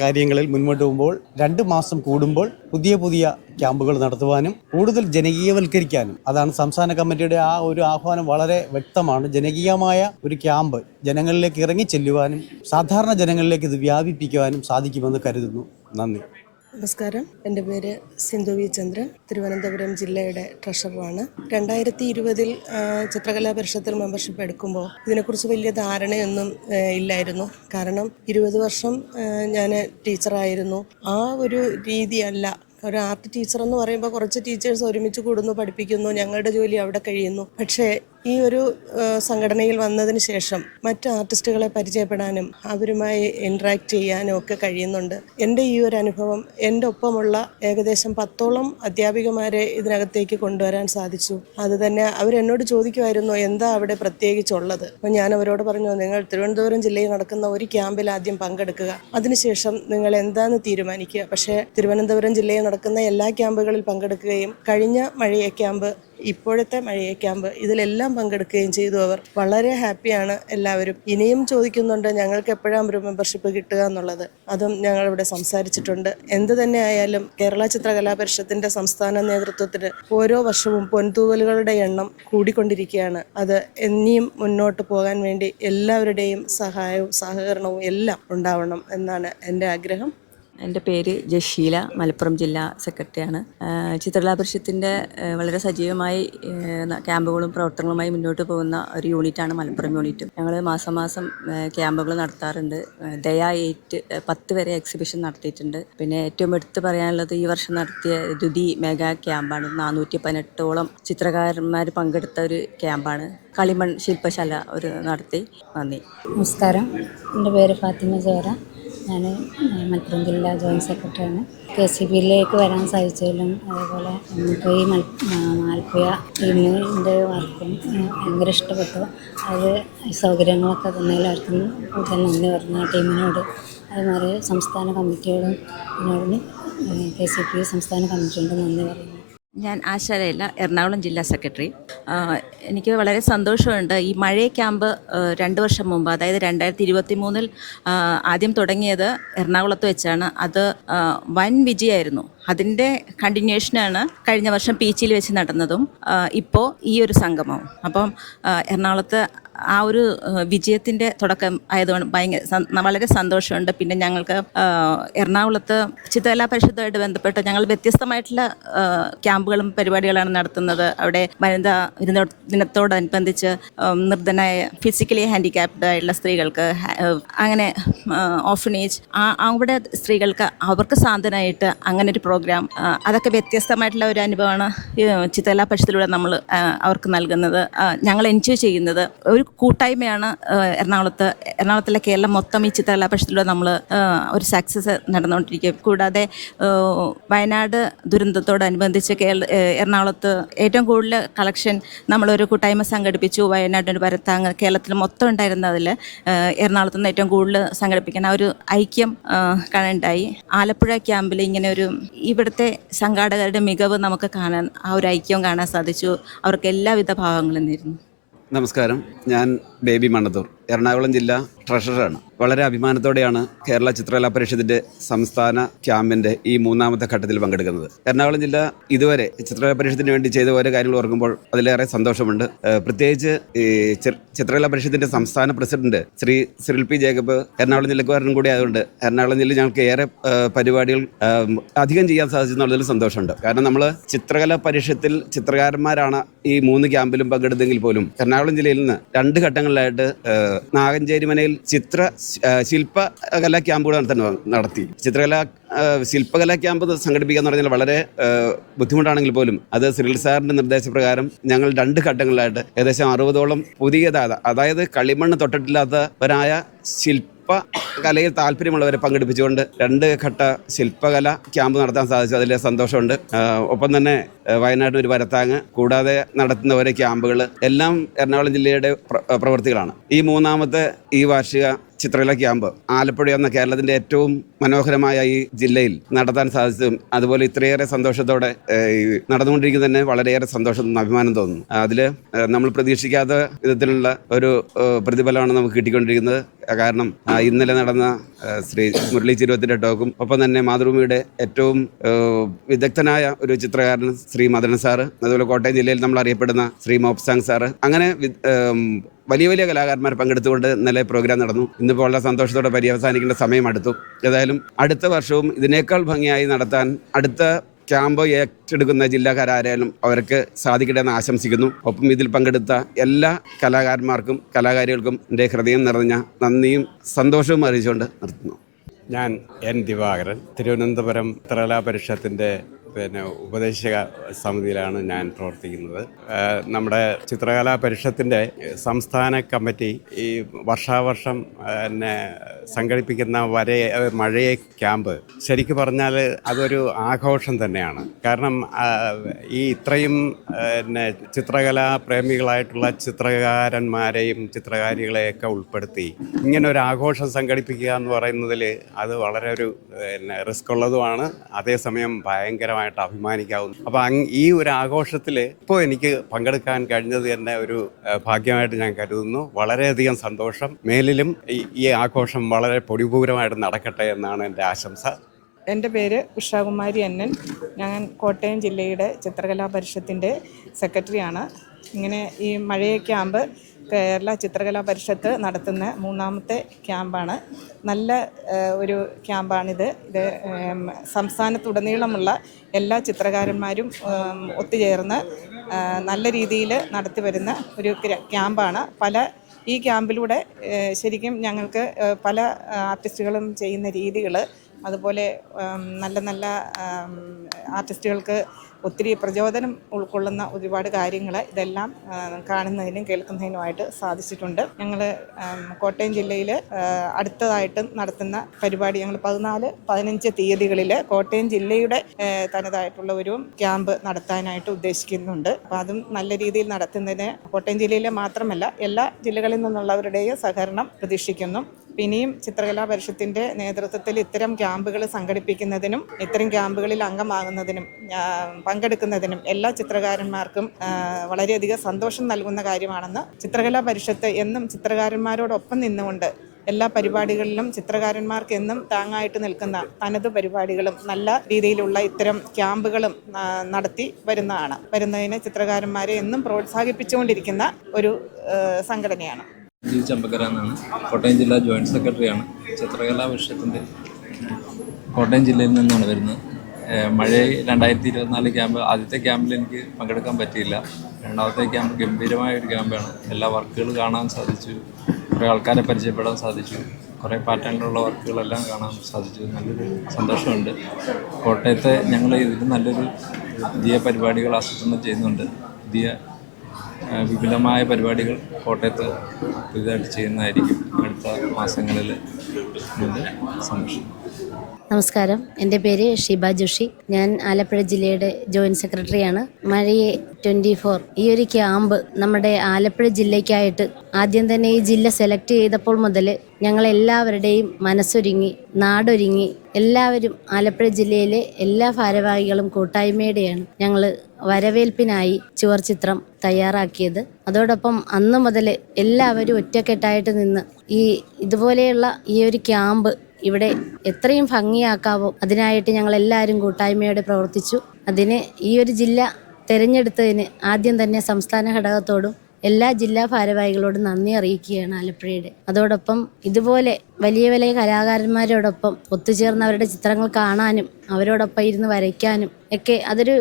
കാര്യങ്ങളിൽ മുന്നോട്ട് പോകുമ്പോൾ 2 മാസം കൂടുമ്പോൾ പുതിയ ക്യാമ്പുകൾ നടത്തുവാനും കൂടുതൽ ജനകീയവൽക്കരിക്കാനും, അതാണ് സംസ്ഥാന കമ്മിറ്റിയുടെ ആ ഒരു ആഹ്വാനം വളരെ വ്യക്തമാണ്. ജനകീയമായ ഒരു ക്യാമ്പ് ജനങ്ങളിലേക്ക് ഇറങ്ങി ചെല്ലുവാനും സാധാരണ ജനങ്ങളിലേക്ക് ഇത് വ്യാപിപ്പിക്കുവാനും സാധിക്കുമെന്ന് കരുതുന്നു. നന്ദി. നമസ്കാരം. എൻ്റെ പേര് സിന്ധു വി ചന്ദ്രൻ, തിരുവനന്തപുരം ജില്ലയുടെ ട്രഷററാണ്. 2020 ചിത്രകലാ പരിഷത്തിൽ മെമ്പർഷിപ്പ് എടുക്കുമ്പോൾ ഇതിനെക്കുറിച്ച് വലിയ ധാരണയൊന്നും ഇല്ലായിരുന്നു. കാരണം 20 വർഷം ഞാൻ ടീച്ചറായിരുന്നു. ആ ഒരു രീതിയല്ല. ഒരു ആർട്ട് ടീച്ചർ എന്ന് പറയുമ്പോൾ കുറച്ച് ടീച്ചേഴ്സ് ഒരുമിച്ച് കൂടുന്നു, പഠിപ്പിക്കുന്നു, ഞങ്ങളുടെ ജോലി അവിടെ കഴിയുന്നു. പക്ഷേ ഈ ഒരു സംഘടനയിൽ വന്നതിന് ശേഷം മറ്റ് ആർട്ടിസ്റ്റുകളെ പരിചയപ്പെടാനും അവരുമായി ഇൻട്രാക്ട് ചെയ്യാനും ഒക്കെ കഴിയുന്നുണ്ട്. എൻ്റെ ഈ ഒരു അനുഭവം എൻ്റെ ഒപ്പമുള്ള ഏകദേശം 10ഓളം അധ്യാപികമാരെ ഇതിനകത്തേക്ക് കൊണ്ടുവരാൻ സാധിച്ചു. അതുതന്നെ അവരെന്നോട് ചോദിക്കുമായിരുന്നു എന്താ അവിടെ പ്രത്യേകിച്ചുള്ളത്. അപ്പോൾ ഞാൻ അവരോട് പറഞ്ഞു, നിങ്ങൾ തിരുവനന്തപുരം ജില്ലയിൽ നടക്കുന്ന ഒരു ക്യാമ്പിൽ ആദ്യം പങ്കെടുക്കുക, അതിനുശേഷം നിങ്ങൾ എന്താണെന്ന് തീരുമാനിക്കുക. പക്ഷേ തിരുവനന്തപുരം ജില്ലയിൽ നടക്കുന്ന എല്ലാ ക്യാമ്പുകളിൽ പങ്കെടുക്കുകയും കഴിഞ്ഞ മഴയെ ക്യാമ്പ്, ഇപ്പോഴത്തെ മഴയെ ക്യാമ്പ്, ഇതിലെല്ലാം പങ്കെടുക്കുകയും ചെയ്തു. അവർ വളരെ ഹാപ്പിയാണ് എല്ലാവരും. ഇനിയും ചോദിക്കുന്നുണ്ട് ഞങ്ങൾക്ക് എപ്പോഴാണ് ഒരു മെമ്പർഷിപ്പ് കിട്ടുക എന്നുള്ളത്. അതും ഞങ്ങളിവിടെ സംസാരിച്ചിട്ടുണ്ട്. എന്ത് തന്നെ ആയാലും കേരള ചിത്രകലാ പരിഷത്തിൻ്റെ സംസ്ഥാന നേതൃത്വത്തിന് ഓരോ വർഷവും പൊൻതൂവലുകളുടെ എണ്ണം കൂടിക്കൊണ്ടിരിക്കുകയാണ്. അത് ഇനിയും മുന്നോട്ട് പോകാൻ വേണ്ടി എല്ലാവരുടെയും സഹായവും സഹകരണവും എല്ലാം ഉണ്ടാവണം എന്നാണ് എൻ്റെ ആഗ്രഹം. എൻ്റെ പേര് ജഷീല, മലപ്പുറം ജില്ലാ സെക്രട്ടറിയാണ്. ചിത്രകലാ പരിഷത്തിൻ്റെ വളരെ സജീവമായി ക്യാമ്പുകളും പ്രവർത്തനങ്ങളുമായി മുന്നോട്ട് പോകുന്ന ഒരു യൂണിറ്റാണ് മലപ്പുറം യൂണിറ്റും. ഞങ്ങൾ മാസം ക്യാമ്പുകൾ നടത്താറുണ്ട്. ദയ 10 വരെ എക്സിബിഷൻ നടത്തിയിട്ടുണ്ട്. പിന്നെ ഏറ്റവും എടുത്ത് പറയാനുള്ളത് ഈ വർഷം നടത്തിയ ദ്യുതി മെഗാ ക്യാമ്പാണ്. 418ഓളം ചിത്രകാരന്മാർ പങ്കെടുത്ത ഒരു ക്യാമ്പാണ്. കളിമൺ ശില്പശാല ഒരു നടത്തി. നന്ദി. നമസ്കാരം. എൻ്റെ പേര് ഫാത്തിമ സോറ. ഞാൻ മലപ്പുറം ജില്ലാ ജോയിൻറ്റ് സെക്രട്ടറിയാണ്. KCBയിലേക്ക് വരാൻ സാധിച്ചതിലും അതേപോലെ നമുക്ക് ഈ ആലപ്പുഴ ടീമിൻ്റെ വർക്കും ഭയങ്കര ഇഷ്ടപ്പെട്ടു. അത് സൗകര്യങ്ങളൊക്കെ തന്നതിലായിരിക്കും കൂടുതൽ നന്ദി പറഞ്ഞു ടീമിനോട്. അതുമാതിരി സംസ്ഥാന കമ്മിറ്റിയോടും ഇതിനോട് KCB സംസ്ഥാന കമ്മിറ്റിയോട് നന്ദി പറയുന്നു. ഞാൻ ആശാലയില്ല, എറണാകുളം ജില്ലാ സെക്രട്ടറി. എനിക്ക് വളരെ സന്തോഷമുണ്ട്. ഈ മഴയെ ക്യാമ്പ് 2 വർഷം മുമ്പ്, അതായത് 2023 ആദ്യം തുടങ്ങിയത് എറണാകുളത്ത് വെച്ചാണ്. അത് വൻ വിജയമായിരുന്നു. അതിൻ്റെ കണ്ടിന്യൂഷനാണ് കഴിഞ്ഞ വർഷം പീച്ചിൽ വെച്ച് നടന്നതും ഇപ്പോൾ ഈ ഒരു സംഗമവും. അപ്പം എറണാകുളത്ത് ആ ഒരു വിജയത്തിൻ്റെ തുടക്കം ആയതുകൊണ്ട് വളരെ സന്തോഷമുണ്ട്. പിന്നെ ഞങ്ങൾക്ക് എറണാകുളത്ത് ചിത്രകലാ പരിഷത്തുമായിട്ട് ബന്ധപ്പെട്ട് ഞങ്ങൾ വ്യത്യസ്തമായിട്ടുള്ള ക്യാമ്പുകളും പരിപാടികളാണ് നടത്തുന്നത്. അവിടെ വനിതാ ദിനത്തോടനുബന്ധിച്ച് നിർധനായ ഫിസിക്കലി ഹാൻഡിക്യാപ്ഡ് ആയിട്ടുള്ള സ്ത്രീകൾക്ക് അങ്ങനെ ഓഫനേജ് അവിടെ സ്ത്രീകൾക്ക് അവർക്ക് സാന്ത്വനമായിട്ട് അങ്ങനെ ഒരു പ്രോഗ്രാം, അതൊക്കെ വ്യത്യസ്തമായിട്ടുള്ള ഒരു അനുഭവമാണ് ചിത്രകലാ പരിഷത്തിലൂടെ നമ്മൾ അവർക്ക് നൽകുന്നത്. ഞങ്ങൾ എൻജോയ് ചെയ്യുന്നത് ഒരു കൂട്ടായ്മയാണ്. എറണാകുളത്തിലെ കേരളം മൊത്തം ഈ ചിത്രകലാ പരിഷത്തിലൂടെ നമ്മൾ ഒരു സക്സസ് നടന്നുകൊണ്ടിരിക്കും. കൂടാതെ വയനാട് ദുരന്തത്തോടനുബന്ധിച്ച് എറണാകുളത്ത് ഏറ്റവും കൂടുതൽ കളക്ഷൻ നമ്മളൊരു കൂട്ടായ്മ സംഘടിപ്പിച്ചു. വയനാടിന് പരത്താങ് കേരളത്തിൽ മൊത്തം ഉണ്ടായിരുന്നതിൽ എറണാകുളത്ത് നിന്ന് ഏറ്റവും കൂടുതൽ സംഘടിപ്പിക്കാൻ ആ ഒരു ഐക്യം കാണാനുണ്ടായി. ആലപ്പുഴ ക്യാമ്പിൽ ഇങ്ങനെ ഒരു ഇവിടുത്തെ സംഘാടകരുടെ മികവ് നമുക്ക് കാണാൻ, ആ ഒരു ഐക്യം കാണാൻ സാധിച്ചു. അവർക്ക് എല്ലാവിധ ഭാവങ്ങളും നേരുന്നു. നമസ്കാരം. ഞാൻ ബേബി മണ്ണത്തൂർ, എറണാകുളം ജില്ലാ ട്രഷററാണ്. വളരെ അഭിമാനത്തോടെയാണ് കേരള ചിത്രകലാ പരിഷത്തിൻ്റെ സംസ്ഥാന ക്യാമ്പിൻ്റെ ഈ 3ാമത്തെ ഘട്ടത്തിൽ പങ്കെടുക്കുന്നത്. എറണാകുളം ജില്ല ഇതുവരെ ചിത്രകലാ പരിഷത്തിന് വേണ്ടി ചെയ്ത ഓരോ കാര്യങ്ങൾ ഓർക്കുമ്പോൾ അതിലേറെ സന്തോഷമുണ്ട്. പ്രത്യേകിച്ച് ഈ ചിത്രകലാ പരിഷത്തിൻ്റെ സംസ്ഥാന president Shri Cyril P Jacob Ernakulam ജില്ലക്കാരനും കൂടി ആയതുകൊണ്ട് എറണാകുളം ജില്ലയിൽ ഞങ്ങൾക്ക് ഏറെ പരിപാടികൾ അധികം ചെയ്യാൻ സാധിച്ചെന്നുള്ളതിൽ സന്തോഷമുണ്ട്. കാരണം നമ്മൾ ചിത്രകലാ പരിഷത്തിൽ ചിത്രകാരന്മാരാണ് ഈ 3 ക്യാമ്പിലും പങ്കെടുത്തെങ്കിൽ പോലും എറണാകുളം ജില്ലയിൽ നിന്ന് 2 ഘട്ടങ്ങളിലായിട്ട് നാഗഞ്ചേരി മനയിൽ ശില്പകലാ ക്യാമ്പുകൾ നടത്തി. ശില്പകലാ ക്യാമ്പ് സംഘടിപ്പിക്കുക എന്ന് പറഞ്ഞാൽ വളരെ ബുദ്ധിമുട്ടാണെങ്കിൽ പോലും അത് ശ്രീൽ സാറിൻ്റെ നിർദ്ദേശപ്രകാരം ഞങ്ങൾ 2 ഘട്ടങ്ങളിലായിട്ട് ഏകദേശം 60ഓളം പുതിയതായ, അതായത് കളിമണ്ണ് തൊട്ടിട്ടില്ലാത്തവരായ ശില്പകലയിൽ താല്പര്യമുള്ളവരെ പങ്കെടുപ്പിച്ചുകൊണ്ട് 2 ഘട്ട ശില്പകല ക്യാമ്പ് നടത്താൻ സാധിച്ചു. അതിൽ സന്തോഷമുണ്ട്. ഒപ്പം തന്നെ വയനാട്ടിൽ ഒരു വരത്താങ്ങ് കൂടാതെ നടത്തുന്ന ഓരോ ക്യാമ്പുകൾ എല്ലാം എറണാകുളം ജില്ലയുടെ പ്രവൃത്തികളാണ്. ഈ 3ാമത്തെ ഈ വാർഷിക ചിത്രകല ക്യാമ്പ് ആലപ്പുഴ എന്ന കേരളത്തിൻ്റെ ഏറ്റവും മനോഹരമായ ഈ ജില്ലയിൽ നടത്താൻ സാധിച്ചതും അതുപോലെ ഇത്രയേറെ സന്തോഷത്തോടെ നടന്നുകൊണ്ടിരിക്കുന്നത് തന്നെ വളരെയേറെ സന്തോഷം, അഭിമാനം തോന്നുന്നു. അതിൽ നമ്മൾ പ്രതീക്ഷിക്കാത്ത വിധത്തിലുള്ള ഒരു പ്രതിഫലമാണ് നമുക്ക് കിട്ടിക്കൊണ്ടിരിക്കുന്നത്. കാരണം ഇന്നലെ നടന്ന ശ്രീ മുരളി ചിരുവത്തിൻ്റെ ടോക്കും ഒപ്പം തന്നെ മാതൃഭൂമിയുടെ ഏറ്റവും വിദഗ്ധനായ ഒരു ചിത്രകാരൻ ശ്രീ മദനൻ സാറ്, അതുപോലെ കോട്ടയം ജില്ലയിൽ നമ്മൾ അറിയപ്പെടുന്ന ശ്രീ മോപ്സാങ് സാറ്, അങ്ങനെ വലിയ വലിയ കലാകാരന്മാർ പങ്കെടുത്തുകൊണ്ട് ഇന്നലെ പ്രോഗ്രാം നടന്നു. ഇന്നിപ്പോൾ വളരെ സന്തോഷത്തോടെ പര്യവസാനിക്കേണ്ട സമയം അടുത്തു. ഏതായാലും അടുത്ത വർഷവും ഇതിനേക്കാൾ ഭംഗിയായി നടത്താൻ അടുത്ത ക്യാമ്പ് ഏറ്റെടുക്കുന്ന ജില്ലാക്കാരായാലും അവർക്ക് സാധിക്കട്ടെ എന്ന് ആശംസിക്കുന്നു. ഒപ്പം ഇതിൽ പങ്കെടുത്ത എല്ലാ കലാകാരന്മാർക്കും കലാകാരികൾക്കും എൻ്റെ ഹൃദയം നിറഞ്ഞ നന്ദിയും സന്തോഷവും അറിയിച്ചുകൊണ്ട് നിർത്തുന്നു. ഞാൻ N. ദിവാകരൻ, തിരുവനന്തപുരം ചിത്രകലാ പരിഷത്തിൻ്റെ ഉപദേശക സമിതിയിലാണ് ഞാൻ പ്രവർത്തിക്കുന്നത്. നമ്മുടെ ചിത്രകലാ പരിഷത്തിൻ്റെ സംസ്ഥാന കമ്മിറ്റി ഈ വർഷാവർഷം സംഘടിപ്പിക്കുന്ന മഴയെ ക്യാമ്പ് ശരിക്കും പറഞ്ഞാൽ അതൊരു ആഘോഷം തന്നെയാണ്. കാരണം ഈ ഇത്രയും ചിത്രകലാ പ്രേമികളായിട്ടുള്ള ചിത്രകാരന്മാരെയും ചിത്രകാരികളെയൊക്കെ ഉൾപ്പെടുത്തി ഇങ്ങനെ ഒരു ആഘോഷം സംഘടിപ്പിക്കുക എന്ന് പറയുന്നതിൽ അത് വളരെ ഒരു റിസ്ക് ഉള്ളതുമാണ്, അതേസമയം ഭയങ്കരമായിട്ട് അഭിമാനിക്കാവുന്നു. അപ്പോൾ ഈ ഒരു ആഘോഷത്തിൽ ഇപ്പോൾ എനിക്ക് പങ്കെടുക്കാൻ കഴിഞ്ഞത് തന്നെ ഒരു ഭാഗ്യമായിട്ട് ഞാൻ കരുതുന്നു. വളരെയധികം സന്തോഷം. മേലിലും ഈ ആഘോഷം വളരെ പൊടിപൂരമായിട്ട് നടക്കട്ടെ എന്നാണ് എൻ്റെ ആശംസ. എൻ്റെ പേര് ഉഷാകുമാരി NN. ഞാൻ കോട്ടയം ജില്ലയുടെ ചിത്രകലാ പരിഷത്തിൻ്റെ സെക്രട്ടറിയാണ്. ഇങ്ങനെ ഈ മഴയെ ക്യാമ്പ് കേരള ചിത്രകലാ പരിഷത്ത് നടത്തുന്ന 3ാമത്തെ ക്യാമ്പാണ്. നല്ല ഒരു ക്യാമ്പാണിത്. ഇത് സംസ്ഥാനത്തുടനീളമുള്ള എല്ലാ ചിത്രകാരന്മാരും ഒത്തുചേർന്ന് നല്ല രീതിയിൽ നടത്തി വരുന്ന ഒരു ക്യാമ്പാണ്. ഈ ക്യാമ്പിലൂടെ ശരിക്കും ഞങ്ങൾക്ക് പല ആർട്ടിസ്റ്റുകളും ചെയ്യുന്ന രീതികൾ, അതുപോലെ നല്ല നല്ല ആർട്ടിസ്റ്റുകൾക്ക് ഒത്തിരി പ്രചോദനം ഉൾക്കൊള്ളുന്ന ഒരുപാട് കാര്യങ്ങൾ ഇതെല്ലാം കാണുന്നതിനും കേൾക്കുന്നതിനുമായിട്ട് സാധിച്ചിട്ടുണ്ട്. ഞങ്ങൾ കോട്ടയം ജില്ലയിൽ അടുത്തതായിട്ട് നടത്തുന്ന പരിപാടി ഞങ്ങൾ 14, 15 തീയതികളിൽ കോട്ടയം ജില്ലയുടെ തനതായിട്ടുള്ള ഒരു ക്യാമ്പ് നടത്താനായിട്ട് ഉദ്ദേശിക്കുന്നുണ്ട്. അപ്പോൾ അതും നല്ല രീതിയിൽ നടത്തുന്നതിന് കോട്ടയം ജില്ലയിലെ മാത്രമല്ല എല്ലാ ജില്ലകളിൽ നിന്നുള്ളവരുടെയും സഹകരണം പ്രതീക്ഷിക്കുന്നു. ഇനിയും ചിത്രകലാ പരിഷത്തിൻ്റെ നേതൃത്വത്തിൽ ഇത്തരം ക്യാമ്പുകൾ സംഘടിപ്പിക്കുന്നതിനും ഇത്തരം ക്യാമ്പുകളിൽ അംഗമാകുന്നതിനും പങ്കെടുക്കുന്നതിനും എല്ലാ ചിത്രകാരന്മാർക്കും വളരെയധികം സന്തോഷം നൽകുന്ന കാര്യമാണെന്ന് ചിത്രകലാ പരിഷത്ത് എന്നും ചിത്രകാരന്മാരോടൊപ്പം നിന്നുകൊണ്ട് എല്ലാ പരിപാടികളിലും ചിത്രകാരന്മാർക്ക് എന്നും താങ്ങായിട്ട് നിൽക്കുന്ന തനത് പരിപാടികളും നല്ല രീതിയിലുള്ള ഇത്തരം ക്യാമ്പുകളും നടത്തി വരുന്നതിന് ചിത്രകാരന്മാരെ എന്നും പ്രോത്സാഹിപ്പിച്ചുകൊണ്ടിരിക്കുന്ന ഒരു സംഘടനയാണ്. ജി ചമ്പക്കര എന്നാണ്. കോട്ടയം ജില്ലാ ജോയിൻറ്റ് സെക്രട്ടറിയാണ്. ചിത്രകലാ പരിഷത്തിൻ്റെ കോട്ടയം ജില്ലയിൽ നിന്നാണ് വരുന്നത്. മഴ 2024 ക്യാമ്പ്, ആദ്യത്തെ ക്യാമ്പിൽ എനിക്ക് പങ്കെടുക്കാൻ പറ്റിയില്ല. 2ാമത്തെ ക്യാമ്പ് ഗംഭീരമായ ഒരു ക്യാമ്പാണ്. എല്ലാ വർക്കുകൾ കാണാൻ സാധിച്ചു, കുറേ ആൾക്കാരെ പരിചയപ്പെടാൻ സാധിച്ചു, കുറേ പാറ്റേണിലുള്ള വർക്കുകളെല്ലാം കാണാൻ സാധിച്ചു. നല്ലൊരു സന്തോഷമുണ്ട്. കോട്ടയത്തെ ഞങ്ങൾ ഇതിൽ നല്ലൊരു പുതിയ പരിപാടികൾ ആസൂത്രണം ചെയ്യുന്നുണ്ട്. പുതിയ വിപുലമായ പരിപാടികൾ കോട്ടയത്ത് പുതിയതായിട്ട് ചെയ്യുന്നതായിരിക്കും അടുത്ത മാസങ്ങളിൽ. സന്തോഷം. നമസ്കാരം, എൻ്റെ പേര് ഷിബ ജോഷി. ഞാൻ ആലപ്പുഴ ജില്ലയുടെ ജോയിൻറ്റ് സെക്രട്ടറിയാണ്. മഴയെ 24 ഈ ഒരു ക്യാമ്പ് നമ്മുടെ ആലപ്പുഴ ജില്ലയ്ക്കായിട്ട് ആദ്യം തന്നെ ഈ ജില്ല സെലക്ട് ചെയ്തപ്പോൾ മുതൽ ഞങ്ങളെല്ലാവരുടെയും മനസ്സൊരുങ്ങി നാടൊരുങ്ങി എല്ലാവരും ആലപ്പുഴ ജില്ലയിലെ എല്ലാ ഭാരവാഹികളും കൂട്ടായ്മയുടെയാണ് ഞങ്ങൾ വരവേൽപ്പിനായി ചുവർ ചിത്രം തയ്യാറാക്കിയത്. അതോടൊപ്പം അന്ന് മുതൽ എല്ലാവരും ഒറ്റക്കെട്ടായിട്ട് നിന്ന് ഇതുപോലെയുള്ള ഈ ഒരു ക്യാമ്പ് ഇവിടെ എത്രയും ഭംഗിയാക്കാവോ അതിനായിട്ട് ഞങ്ങളെല്ലാവരും കൂട്ടായ്മയോടെ പ്രവർത്തിച്ചു. അതിന് ഈ ഒരു ജില്ല തിരഞ്ഞെടുത്തതിന് ആദ്യം തന്നെ സംസ്ഥാന ഘടകത്തോടും എല്ലാ ജില്ലാ ഭാരവാഹികളോടും നന്ദി അറിയിക്കുകയാണ് ആലപ്പുഴയുടെ. അതോടൊപ്പം ഇതുപോലെ വലിയ വലിയ കലാകാരന്മാരോടൊപ്പം ഒത്തുചേർന്ന് അവരുടെ ചിത്രങ്ങൾ കാണാനും അവരോടൊപ്പം ഇരുന്ന് വരയ്ക്കാനും ഒക്കെ അതൊരു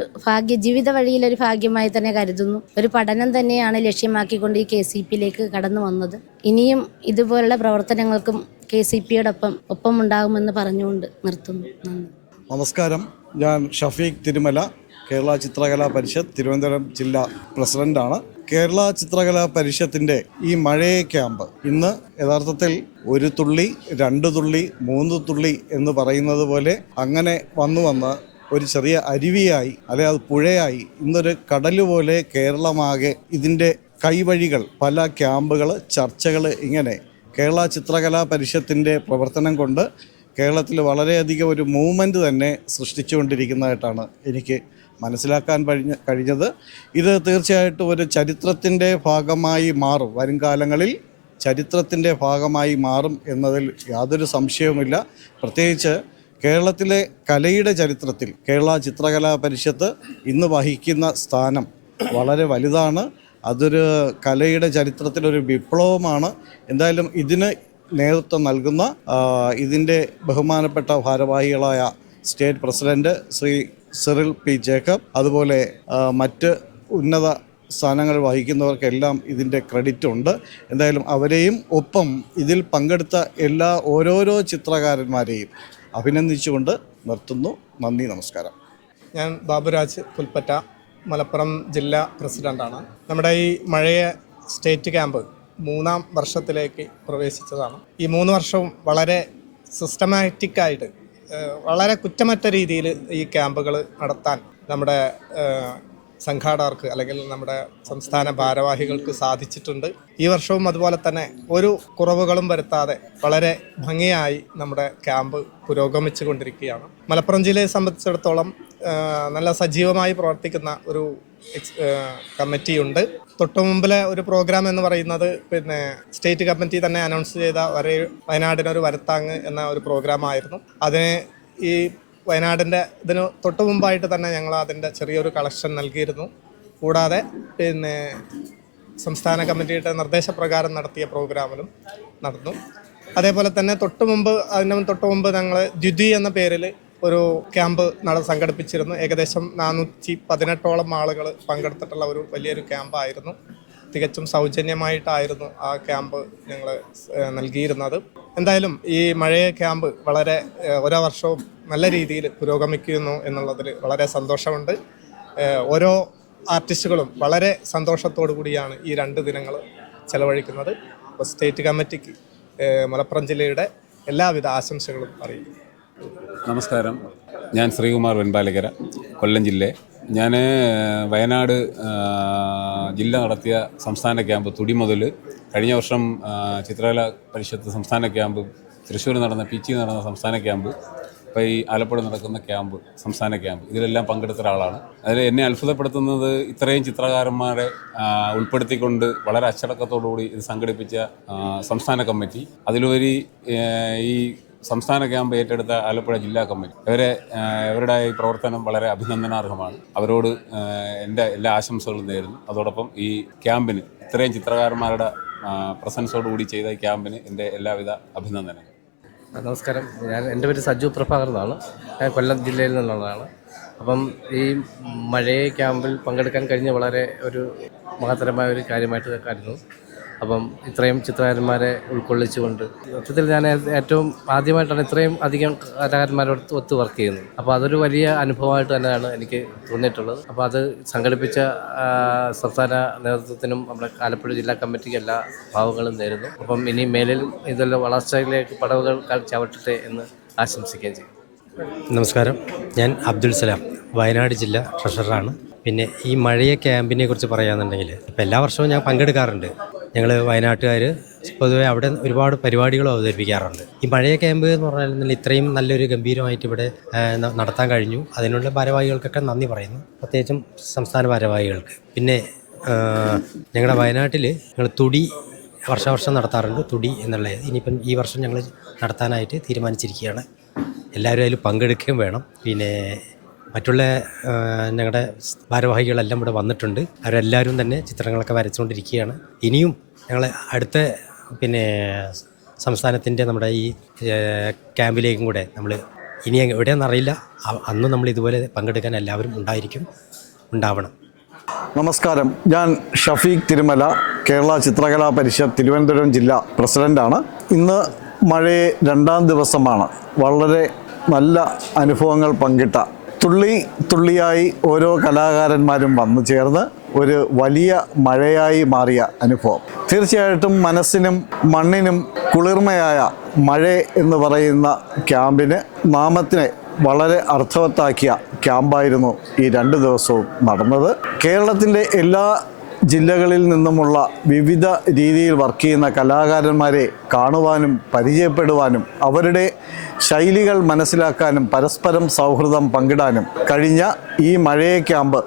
ജീവിത വഴിയിലൊരു ഭാഗ്യമായി തന്നെ കരുതുന്നു. ഒരു പഠനം തന്നെയാണ് ലക്ഷ്യമാക്കിക്കൊണ്ട് ഈ KCPയിലേക്ക് കടന്നു വന്നത്. ഇനിയും ഇതുപോലുള്ള പ്രവർത്തനങ്ങൾക്കും KCPയോടൊപ്പം ഒപ്പമുണ്ടാകുമെന്ന് പറഞ്ഞുകൊണ്ട് നിർത്തുന്നു. നന്ദി. നമസ്കാരം, ഞാൻ ഷഫീഖ് തിരുമല, കേരള ചിത്രകലാ പരിഷത്ത് തിരുവനന്തപുരം ജില്ലാ പ്രസിഡന്റാണ്. കേരള ചിത്രകലാ പരിഷത്തിൻ്റെ ഈ മഴയെ ക്യാമ്പ് ഇന്ന് യഥാർത്ഥത്തിൽ 1 തുള്ളി 2 തുള്ളി 3 തുള്ളി എന്ന് പറയുന്നത് പോലെ അങ്ങനെ വന്ന് ഒരു ചെറിയ അരുവിയായി അല്ലെങ്കിൽ അത് പുഴയായി ഇന്നൊരു കടൽ പോലെ കേരളമാകെ ഇതിൻ്റെ കൈവഴികൾ, പല ക്യാമ്പുകൾ, ചർച്ചകൾ, ഇങ്ങനെ കേരള ചിത്രകലാ പരിഷത്തിൻ്റെ പ്രവർത്തനം കൊണ്ട് കേരളത്തിൽ വളരെയധികം ഒരു മൂവ്മെൻറ്റ് തന്നെ സൃഷ്ടിച്ചുകൊണ്ടിരിക്കുന്നതായിട്ടാണ് എനിക്ക് മനസ്സിലാക്കാൻ കഴിഞ്ഞത്. ഇത് തീർച്ചയായിട്ടും ഒരു ചരിത്രത്തിൻ്റെ ഭാഗമായി മാറും, വരും കാലങ്ങളിൽ ചരിത്രത്തിൻ്റെ ഭാഗമായി മാറും എന്നതിൽ യാതൊരു സംശയവുമില്ല. പ്രത്യേകിച്ച് കേരളത്തിലെ കലയുടെ ചരിത്രത്തിൽ കേരള ചിത്രകലാ പരിഷത്ത് ഇന്ന് വഹിക്കുന്ന സ്ഥാനം വളരെ വലുതാണ്. അതൊരു കലയുടെ ചരിത്രത്തിലൊരു വിപ്ലവമാണ്. എന്തായാലും ഇതിന് നേതൃത്വം നൽകുന്ന ഇതിൻ്റെ ബഹുമാനപ്പെട്ട ഭാരവാഹികളായ state president Shri Cyril P Jacob, അതുപോലെ മറ്റ് ഉന്നത സ്ഥാനങ്ങൾ വഹിക്കുന്നവർക്കെല്ലാം ഇതിൻ്റെ ക്രെഡിറ്റ് ഉണ്ട്. എന്തായാലും അവരെയും ഒപ്പം ഇതിൽ പങ്കെടുത്ത ഓരോരോ ചിത്രകാരന്മാരെയും അഭിനന്ദിച്ചുകൊണ്ട് നിർത്തുന്നു. നന്ദി, നമസ്കാരം. ഞാൻ ബാബുരാജ് പുൽപ്പറ്റ, മലപ്പുറം ജില്ലാ പ്രസിഡൻ്റാണ്. നമ്മുടെ ഈ മഴയ സ്റ്റേറ്റ് ക്യാമ്പ് 3ാം വർഷത്തിലേക്ക് പ്രവേശിച്ചതാണ്. ഈ 3 വർഷവും വളരെ സിസ്റ്റമാറ്റിക്കായിട്ട് വളരെ കുറ്റമറ്റ രീതിയിൽ ഈ ക്യാമ്പുകൾ നടത്താൻ നമ്മുടെ സംഘാടകർക്ക് അല്ലെങ്കിൽ നമ്മുടെ സംസ്ഥാന ഭാരവാഹികൾക്ക് സാധിച്ചിട്ടുണ്ട്. ഈ വർഷവും അതുപോലെ തന്നെ ഒരു കുറവുകളും വരുത്താതെ വളരെ ഭംഗിയായി നമ്മുടെ ക്യാമ്പ് പുരോഗമിച്ചു കൊണ്ടിരിക്കുകയാണ്. മലപ്പുറം ജില്ലയെ സംബന്ധിച്ചിടത്തോളം നല്ല സജീവമായി പ്രവർത്തിക്കുന്ന ഒരു കമ്മിറ്റിയുണ്ട്. തൊട്ടു മുമ്പിലെ ഒരു പ്രോഗ്രാം എന്ന് പറയുന്നത് സ്റ്റേറ്റ് കമ്മിറ്റി തന്നെ അനൗൺസ് ചെയ്ത വയനാടിനൊരു വരത്താങ്ങ് എന്ന ഒരു പ്രോഗ്രാമായിരുന്നു. അതിന് ഈ വയനാടിൻ്റെ ഇതിന് തൊട്ടു മുമ്പായിട്ട് തന്നെ ഞങ്ങൾ അതിൻ്റെ ചെറിയൊരു കളക്ഷൻ നൽകിയിരുന്നു. കൂടാതെ സംസ്ഥാന കമ്മിറ്റിയുടെ നിർദ്ദേശപ്രകാരം നടത്തിയ പ്രോഗ്രാമിലും നടന്നു. അതേപോലെ തന്നെ അതിന് തൊട്ട് മുമ്പ് ഞങ്ങൾ ദ്വിതി എന്ന പേരിൽ ഒരു ക്യാമ്പ് സംഘടിപ്പിച്ചിരുന്നു. ഏകദേശം 418ഓളം ആളുകൾ പങ്കെടുത്തിട്ടുള്ള ഒരു വലിയൊരു ക്യാമ്പായിരുന്നു. തികച്ചും സൗജന്യമായിട്ടായിരുന്നു ആ ക്യാമ്പ് ഞങ്ങൾ നൽകിയിരുന്നത്. എന്തായാലും ഈ മഴയ ക്യാമ്പ് വളരെ ഓരോ വർഷവും നല്ല രീതിയിൽ പുരോഗമിക്കുന്നു എന്നുള്ളതിൽ വളരെ സന്തോഷമുണ്ട്. ഓരോ ആർട്ടിസ്റ്റുകളും വളരെ സന്തോഷത്തോടു കൂടിയാണ് ഈ 2 ദിനങ്ങൾ ചെലവഴിക്കുന്നത്. അപ്പോൾ സ്റ്റേറ്റ് കമ്മിറ്റിക്ക് മലപ്പുറം ജില്ലയുടെ എല്ലാവിധ ആശംസകളും അറിയിക്കുന്നു. നമസ്കാരം, ഞാൻ ശ്രീകുമാർ വെൺപാലക്കര, കൊല്ലം ജില്ല. ഞാൻ വയനാട് ജില്ല നടത്തിയ സംസ്ഥാന ക്യാമ്പ് തുടി മുതൽ കഴിഞ്ഞ വർഷം ചിത്രകലാ പരിഷത്ത് സംസ്ഥാന ക്യാമ്പ്, തൃശ്ശൂർ നടന്ന പിച്ചിയിൽ നടന്ന സംസ്ഥാന ക്യാമ്പ്, ഇപ്പോൾ ഈ ആലപ്പുഴ നടക്കുന്ന ക്യാമ്പ്, സംസ്ഥാന ക്യാമ്പ്, ഇതിലെല്ലാം പങ്കെടുത്ത ഒരാളാണ്. അതിൽ എന്നെ അത്ഭുതപ്പെടുത്തുന്നത് ഇത്രയും ചിത്രകാരന്മാരെ ഉൾപ്പെടുത്തിക്കൊണ്ട് വളരെ അച്ചടക്കത്തോടുകൂടി ഇത് സംഘടിപ്പിച്ച സംസ്ഥാന കമ്മിറ്റി, അതിലുപരി ഈ സംസ്ഥാന ക്യാമ്പ് ഏറ്റെടുത്ത ആലപ്പുഴ ജില്ലാ കമ്മിറ്റി, ഇവരുടെ ഈ പ്രവർത്തനം വളരെ അഭിനന്ദനാർഹമാണ്. അവരോട് എൻ്റെ എല്ലാ ആശംസകളും നേരുന്നു. അതോടൊപ്പം ഈ ക്യാമ്പിന് ഇത്രയും ചിത്രകാരന്മാരുടെ പ്രസൻസോടുകൂടി ചെയ്ത ഈ ക്യാമ്പിന് എൻ്റെ എല്ലാവിധ അഭിനന്ദനങ്ങൾ. നമസ്കാരം, എൻ്റെ പേര് സജു പ്രഭാകർ എന്നാണ്. ഞാൻ കൊല്ലം ജില്ലയിൽ നിന്നുള്ളതാണ്. അപ്പം ഈ മഴയെ ക്യാമ്പിൽ പങ്കെടുക്കാൻ കഴിഞ്ഞ വളരെ ഒരു മഹത്തരമായ ഒരു കാര്യമായിട്ട് കരുതുന്നു. അപ്പം ഇത്രയും ചിത്രകാരന്മാരെ ഉൾക്കൊള്ളിച്ചുകൊണ്ട് സത്യത്തിൽ ഞാൻ ഏറ്റവും ആദ്യമായിട്ടാണ് ഇത്രയും അധികം കലാകാരന്മാരോട് ഒത്ത് വർക്ക് ചെയ്യുന്നത്. അപ്പോൾ അതൊരു വലിയ അനുഭവമായിട്ട് തന്നെയാണ് എനിക്ക് തോന്നിയിട്ടുള്ളത്. അപ്പോൾ അത് സംഘടിപ്പിച്ച സംസ്ഥാന നേതൃത്വത്തിനും നമ്മുടെ ആലപ്പുഴ ജില്ലാ കമ്മിറ്റിക്ക് എല്ലാ ഭാവങ്ങളും നേരുന്നു. അപ്പം ഇനി മേലിൽ ഇതെല്ലാം വളർച്ചയിലേക്ക് പടവുകൾ ചവിട്ടട്ടെ എന്ന് ആശംസിക്കുകയും ചെയ്യും. നമസ്കാരം, ഞാൻ അബ്ദുൽ സലാം, വയനാട് ജില്ല ട്രഷററാണ്. പിന്നെ ഈ മഴയ ക്യാമ്പിനെ കുറിച്ച് പറയുകയാണെന്നുണ്ടെങ്കിൽ ഇപ്പം എല്ലാ വർഷവും ഞാൻ പങ്കെടുക്കാറുണ്ട്. ഞങ്ങൾ വയനാട്ടുകാർ പൊതുവെ അവിടെ ഒരുപാട് പരിപാടികളും അവതരിപ്പിക്കാറുണ്ട്. ഈ മഴയ ക്യാമ്പ് എന്ന് പറഞ്ഞാൽ ഇത്രയും നല്ലൊരു ഗംഭീരമായിട്ട് ഇവിടെ നടത്താൻ കഴിഞ്ഞു. അതിനുള്ള ഭാരവാഹികൾക്കൊക്കെ നന്ദി പറയുന്നു, പ്രത്യേകിച്ചും സംസ്ഥാന ഭാരവാഹികൾക്ക്. പിന്നെ ഞങ്ങളുടെ വയനാട്ടിൽ ഞങ്ങൾ തുടി വർഷാവർഷം നടത്താറുണ്ട്, തുടി എന്നുള്ളത്. ഇനിയിപ്പം ഈ വർഷം ഞങ്ങൾ നടത്താനായിട്ട് തീരുമാനിച്ചിരിക്കുകയാണ്. എല്ലാവരും അതിൽ പങ്കെടുക്കുകയും വേണം. പിന്നെ മറ്റുള്ള ഞങ്ങളുടെ ഭാരവാഹികളെല്ലാം ഇവിടെ വന്നിട്ടുണ്ട്. അവരെല്ലാവരും തന്നെ ചിത്രങ്ങളൊക്കെ വരച്ചുകൊണ്ടിരിക്കുകയാണ്. ഇനിയും ഞങ്ങൾ അടുത്ത സംസ്ഥാനത്തിൻ്റെ നമ്മുടെ ഈ ക്യാമ്പിലേക്കും കൂടെ നമ്മൾ ഇനി എവിടെയാണെന്നറിയില്ല, അന്ന് നമ്മൾ ഇതുപോലെ പങ്കെടുക്കാൻ എല്ലാവരും ഉണ്ടാവണം. നമസ്കാരം, ഞാൻ ഷഫീഖ് തിരുമല, കേരള ചിത്രകലാ പരിഷത്ത് തിരുവനന്തപുരം ജില്ലാ പ്രസിഡൻ്റാണ്. ഇന്ന് മഴയെ 2ാം ദിവസമാണ്. വളരെ നല്ല അനുഭവങ്ങൾ പങ്കിട്ട തുള്ളിയായി ഓരോ കലാകാരന്മാരും വന്നു ചേർന്ന് ഒരു വലിയ മഴയായി മാറിയ അനുഭവം. തീർച്ചയായിട്ടും മനസ്സിനും മണ്ണിനും കുളിർമയായ മഴ എന്ന് പറയുന്ന ക്യാമ്പിന് നാമത്തിനെ വളരെ അർത്ഥവത്താക്കിയ ക്യാമ്പായിരുന്നു ഈ 2 ദിവസവും നടന്നത്. കേരളത്തിൻ്റെ എല്ലാ ജില്ലകളിൽ നിന്നുമുള്ള വിവിധ രീതിയിൽ വർക്ക് ചെയ്യുന്ന കലാകാരന്മാരെ കാണുവാനും പരിചയപ്പെടുവാനും അവരുടെ ശൈലികൾ മനസ്സിലാക്കാനും പരസ്പരം സൗഹൃദം പങ്കിടാനും കഴിഞ്ഞ ഈ മഴയെ ക്യാമ്പ്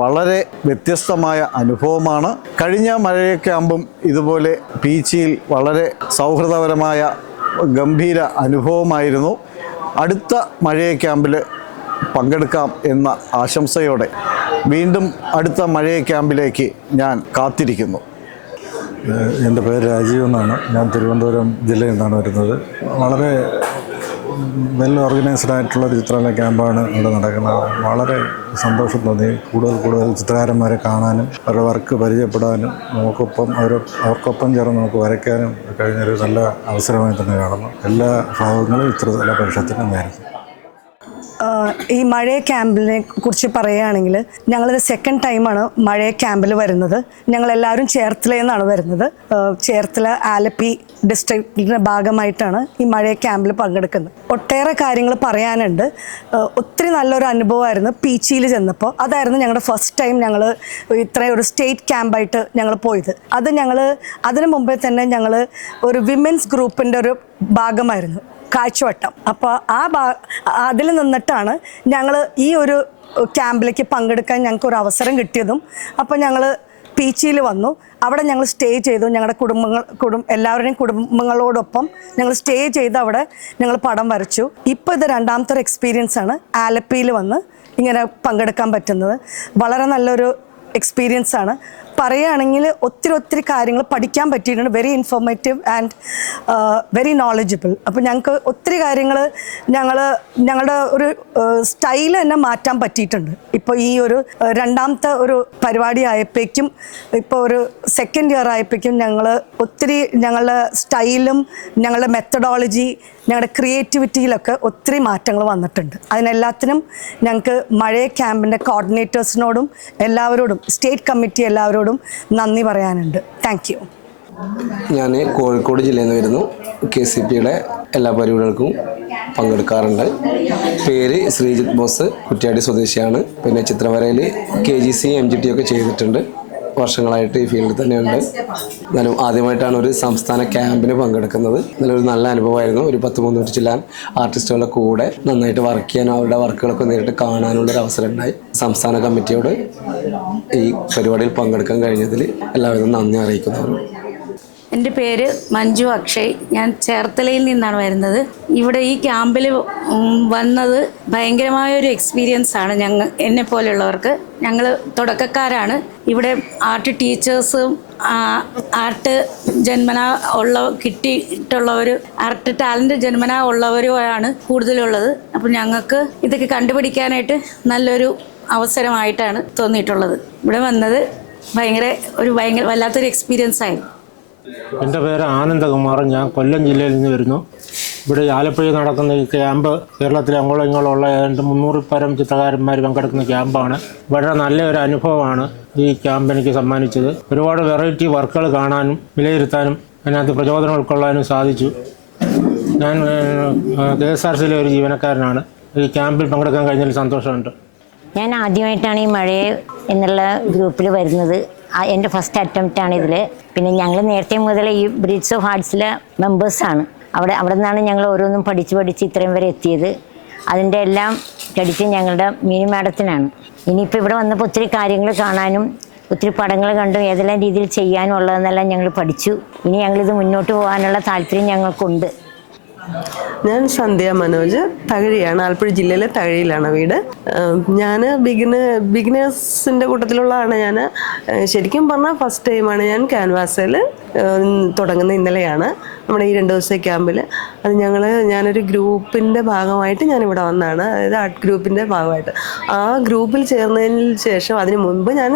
വളരെ വ്യത്യസ്തമായ അനുഭവമാണ്. കഴിഞ്ഞ മഴയെ ക്യാമ്പും ഇതുപോലെ പീച്ചിയിൽ വളരെ സൗഹൃദപരമായ ഗംഭീര അനുഭവമായിരുന്നു. അടുത്ത മഴയെ ക്യാമ്പിൽ പങ്കെടുക്കാം എന്ന ആശംസയോടെ വീണ്ടും അടുത്ത മഴയെ ക്യാമ്പിലേക്ക് ഞാൻ കാത്തിരിക്കുന്നു. എൻ്റെ പേര് രാജീവ് എന്നാണ്. ഞാൻ തിരുവനന്തപുരം ജില്ലയിൽ നിന്നാണ് വരുന്നത്. വളരെ വെൽ ഓർഗനൈസ്ഡ് ആയിട്ടുള്ളൊരു ചിത്രകല ക്യാമ്പാണ് ഇവിടെ നടക്കുന്നത്. വളരെ സന്തോഷം തോന്നി. കൂടുതൽ ചിത്രകാരന്മാരെ കാണാനും അവരുടെ വർക്ക് പരിചയപ്പെടാനും അവർക്കൊപ്പം ചേർന്ന് നമുക്ക് വരയ്ക്കാനും കഴിഞ്ഞൊരു നല്ല അവസരമായി തന്നെ കാണുന്നു. എല്ലാ ഭാഗങ്ങളും ചിത്രകലാ പരിഷത്തിനും നേരുന്നു. ഈ മഴയെ ക്യാമ്പിനെ കുറിച്ച് പറയുകയാണെങ്കിൽ ഞങ്ങളിത് 2nd ടൈമാണ് മഴയെ ക്യാമ്പിൽ വരുന്നത്. ഞങ്ങളെല്ലാവരും ചേർത്തലയിൽ നിന്നാണ് വരുന്നത്. ചേർത്തല ആലപ്പി ഡിസ്ട്രിക്റ്റിൻ്റെ ഭാഗമായിട്ടാണ് ഈ മഴയെ ക്യാമ്പിൽ പങ്കെടുക്കുന്നത്. ഒട്ടേറെ കാര്യങ്ങൾ പറയാനുണ്ട്. ഒത്തിരി നല്ലൊരു അനുഭവമായിരുന്നു പീച്ചിയിൽ ചെന്നപ്പോൾ. അതായിരുന്നു ഞങ്ങളുടെ ഫസ്റ്റ് ടൈം ഞങ്ങൾ ഇത്രയും ഒരു സ്റ്റേറ്റ് ക്യാമ്പായിട്ട് ഞങ്ങൾ പോയത്. അതിന് മുമ്പേ തന്നെ ഞങ്ങൾ ഒരു വിമൻസ് ഗ്രൂപ്പിൻ്റെ ഒരു ഭാഗമായിരുന്നു കാഴ്ചവട്ടം. അപ്പോൾ അതിൽ നിന്നിട്ടാണ് ഞങ്ങൾ ഈ ഒരു ക്യാമ്പിലേക്ക് പങ്കെടുക്കാൻ ഞങ്ങൾക്കൊരു അവസരം കിട്ടിയതും. അപ്പോൾ ഞങ്ങൾ പീച്ചിയിൽ വന്നു. അവിടെ ഞങ്ങൾ സ്റ്റേ ചെയ്തു. ഞങ്ങളുടെ എല്ലാവരുടെയും കുടുംബങ്ങളോടൊപ്പം ഞങ്ങൾ സ്റ്റേ ചെയ്ത് അവിടെ ഞങ്ങൾ പടം വരച്ചു. ഇപ്പോൾ ഇത് 2ാമത്തെ എക്സ്പീരിയൻസ് ആണ് ആലപ്പിയിൽ വന്ന് ഇങ്ങനെ പങ്കെടുക്കാൻ പറ്റുന്നത്. വളരെ നല്ലൊരു എക്സ്പീരിയൻസ് ആണ്. പറയുകയാണെങ്കിൽ ഒത്തിരി കാര്യങ്ങൾ പഠിക്കാൻ പറ്റിയിട്ടുണ്ട്. Very informative and very knowledgeable. അപ്പോൾ ഞങ്ങൾക്ക് ഒത്തിരി കാര്യങ്ങൾ ഞങ്ങളുടെ ഒരു സ്റ്റൈൽ തന്നെ മാറ്റാൻ പറ്റിയിട്ടുണ്ട്. ഇപ്പോൾ ഈ ഒരു 2ാമത്തെ ഒരു പരിപാടി ആയപ്പോഴേക്കും, ഇപ്പോൾ ഒരു 2nd ഇയർ ആയപ്പോഴേക്കും ഒത്തിരി ഞങ്ങളുടെ സ്റ്റൈലും ഞങ്ങളുടെ മെത്തഡോളജി ഞങ്ങളുടെ ക്രിയേറ്റിവിറ്റിയിലൊക്കെ ഒത്തിരി മാറ്റങ്ങൾ വന്നിട്ടുണ്ട്. അതിനെല്ലാത്തിനും ഞങ്ങൾക്ക് മഴയെ ക്യാമ്പിൻ്റെ കോർഡിനേറ്റേഴ്സിനോടും എല്ലാവരോടും സ്റ്റേറ്റ് കമ്മിറ്റി എല്ലാവരോടും നന്ദി പറയാനുണ്ട്. Thank you. ഞാൻ കോഴിക്കോട് ജില്ലയിൽ നിന്ന് വരുന്നു. KCPയുടെ എല്ലാ പരിപാടികൾക്കും പങ്കെടുക്കാറുണ്ട്. പേര് ശ്രീജിത്ത് ബോസ്, കുറ്റ്യാടി സ്വദേശിയാണ്. പിന്നെ ചിത്രവരയിൽ KGC MGT ഒക്കെ ചെയ്തിട്ടുണ്ട്. വർഷങ്ങളായിട്ട് ഈ ഫീൽഡിൽ തന്നെയുണ്ട്. എന്നാലും ആദ്യമായിട്ടാണ് ഒരു സംസ്ഥാന ക്യാമ്പിന് പങ്കെടുക്കുന്നത്. നല്ലൊരു നല്ല അനുഭവമായിരുന്നു. ഒരു 10-300 ചില്ലാൻ ആർട്ടിസ്റ്റുകളുടെ കൂടെ നന്നായിട്ട് വർക്ക് ചെയ്യാനും അവരുടെ വർക്കുകളൊക്കെ നേരിട്ട് കാണാനുള്ളൊരു അവസരം ഉണ്ടായി. സംസ്ഥാന കമ്മിറ്റിയോട് ഈ പരിപാടിയിൽ പങ്കെടുക്കാൻ കഴിഞ്ഞതിൽ എല്ലാവരും നന്ദി അറിയിക്കുന്നവരും. എൻ്റെ പേര് മഞ്ജു അക്ഷയ്. ഞാൻ ചേർത്തലയിൽ നിന്നാണ് വരുന്നത്. ഇവിടെ ഈ ക്യാമ്പിൽ വന്നത് ഭയങ്കരമായൊരു എക്സ്പീരിയൻസ് ആണ് എന്നെ പോലെയുള്ളവർക്ക്. ഞങ്ങൾ തുടക്കക്കാരാണ്. ഇവിടെ ആർട്ട് ടീച്ചേഴ്സും ആർട്ട് ജന്മന കിട്ടിയിട്ടുള്ളവർ, ആർട്ട് ടാലൻറ്റ് ജന്മന ഉള്ളവരുമാണ് കൂടുതലുള്ളത്. അപ്പോൾ ഞങ്ങൾക്ക് ഇതൊക്കെ കണ്ടുപിടിക്കാനായിട്ട് നല്ലൊരു അവസരമായിട്ടാണ് തോന്നിയിട്ടുള്ളത്. ഇവിടെ വന്നത് വല്ലാത്തൊരു എക്സ്പീരിയൻസ് ആയിരുന്നു. എൻ്റെ പേര് ആനന്ദകുമാർ. ഞാൻ കൊല്ലം ജില്ലയിൽ നിന്ന് വരുന്നു. ഇവിടെ ആലപ്പുഴയിൽ നടക്കുന്ന ഈ ക്യാമ്പ് കേരളത്തിലെ അങ്ങോളം ഇങ്ങോളം ഉള്ള 300 പരം ചിത്രകാരന്മാർ പങ്കെടുക്കുന്ന ക്യാമ്പാണ്. വളരെ നല്ലൊരു അനുഭവമാണ് ഈ ക്യാമ്പ് എനിക്ക് സമ്മാനിച്ചത്. ഒരുപാട് വെറൈറ്റി വർക്കുകൾ കാണാനും വിലയിരുത്താനും അതിനകത്ത് പ്രചോദനം ഉൾക്കൊള്ളാനും സാധിച്ചു. ഞാൻ KSRCയിലെ ഒരു ജീവനക്കാരനാണ്. ഈ ക്യാമ്പിൽ പങ്കെടുക്കാൻ കഴിഞ്ഞതിൽ സന്തോഷമുണ്ട്. ഞാൻ ആദ്യമായിട്ടാണ് ഈ മഴയെ എന്നുള്ള ഗ്രൂപ്പിൽ വരുന്നത്. എൻ്റെ ഫസ്റ്റ് അറ്റംപ്റ്റാണ് ഇതിൽ. പിന്നെ ഞങ്ങൾ നേരത്തെ മുതൽ ഈ ബ്രിഡ്സ് ഓഫ് ആർട്സിലെ മെമ്പേഴ്സാണ്. അവിടെ നിന്നാണ് ഞങ്ങൾ ഓരോന്നും പഠിച്ച് ഇത്രയും വരെ എത്തിയത്. അതിൻ്റെ എല്ലാം ക്രെഡിറ്റ് ഞങ്ങളുടെ മിനി മാഡത്തിനാണ്. ഇനിയിപ്പോൾ ഇവിടെ വന്നപ്പോൾ ഒത്തിരി കാര്യങ്ങൾ കാണാനും ഒത്തിരി പടങ്ങൾ കണ്ടും ഏതെല്ലാം രീതിയിൽ ചെയ്യാനും ഉള്ളതെന്നെല്ലാം ഞങ്ങൾ പഠിച്ചു. ഇനി ഞങ്ങളിത് മുന്നോട്ട് പോകാനുള്ള താല്പര്യം ഞങ്ങൾക്കുണ്ട്. ഞാൻ സന്ധ്യ മനോജ്, തകഴിയാണ്. ആലപ്പുഴ ജില്ലയിലെ തകഴിയിലാണ് വീട്. ഞാൻ ബിഗിനേഴ്സിൻ്റെ കൂട്ടത്തിലുള്ളതാണ്. ഞാൻ ശരിക്കും പറഞ്ഞാൽ ഫസ്റ്റ് ടൈമാണ് ഞാൻ ക്യാൻവാസിൽ തുടങ്ങുന്ന. ഇന്നലെയാണ് നമ്മുടെ ഈ 2 ദിവസത്തെ ക്യാമ്പിൽ. അത് ഞാനൊരു ഗ്രൂപ്പിൻ്റെ ഭാഗമായിട്ട് ഞാനിവിടെ വന്നതാണ്. അതായത് ആർട്ട് ഗ്രൂപ്പിൻ്റെ ഭാഗമായിട്ട്. ആ ഗ്രൂപ്പിൽ ചേർന്നതിന് ശേഷം അതിന് മുൻപ് ഞാൻ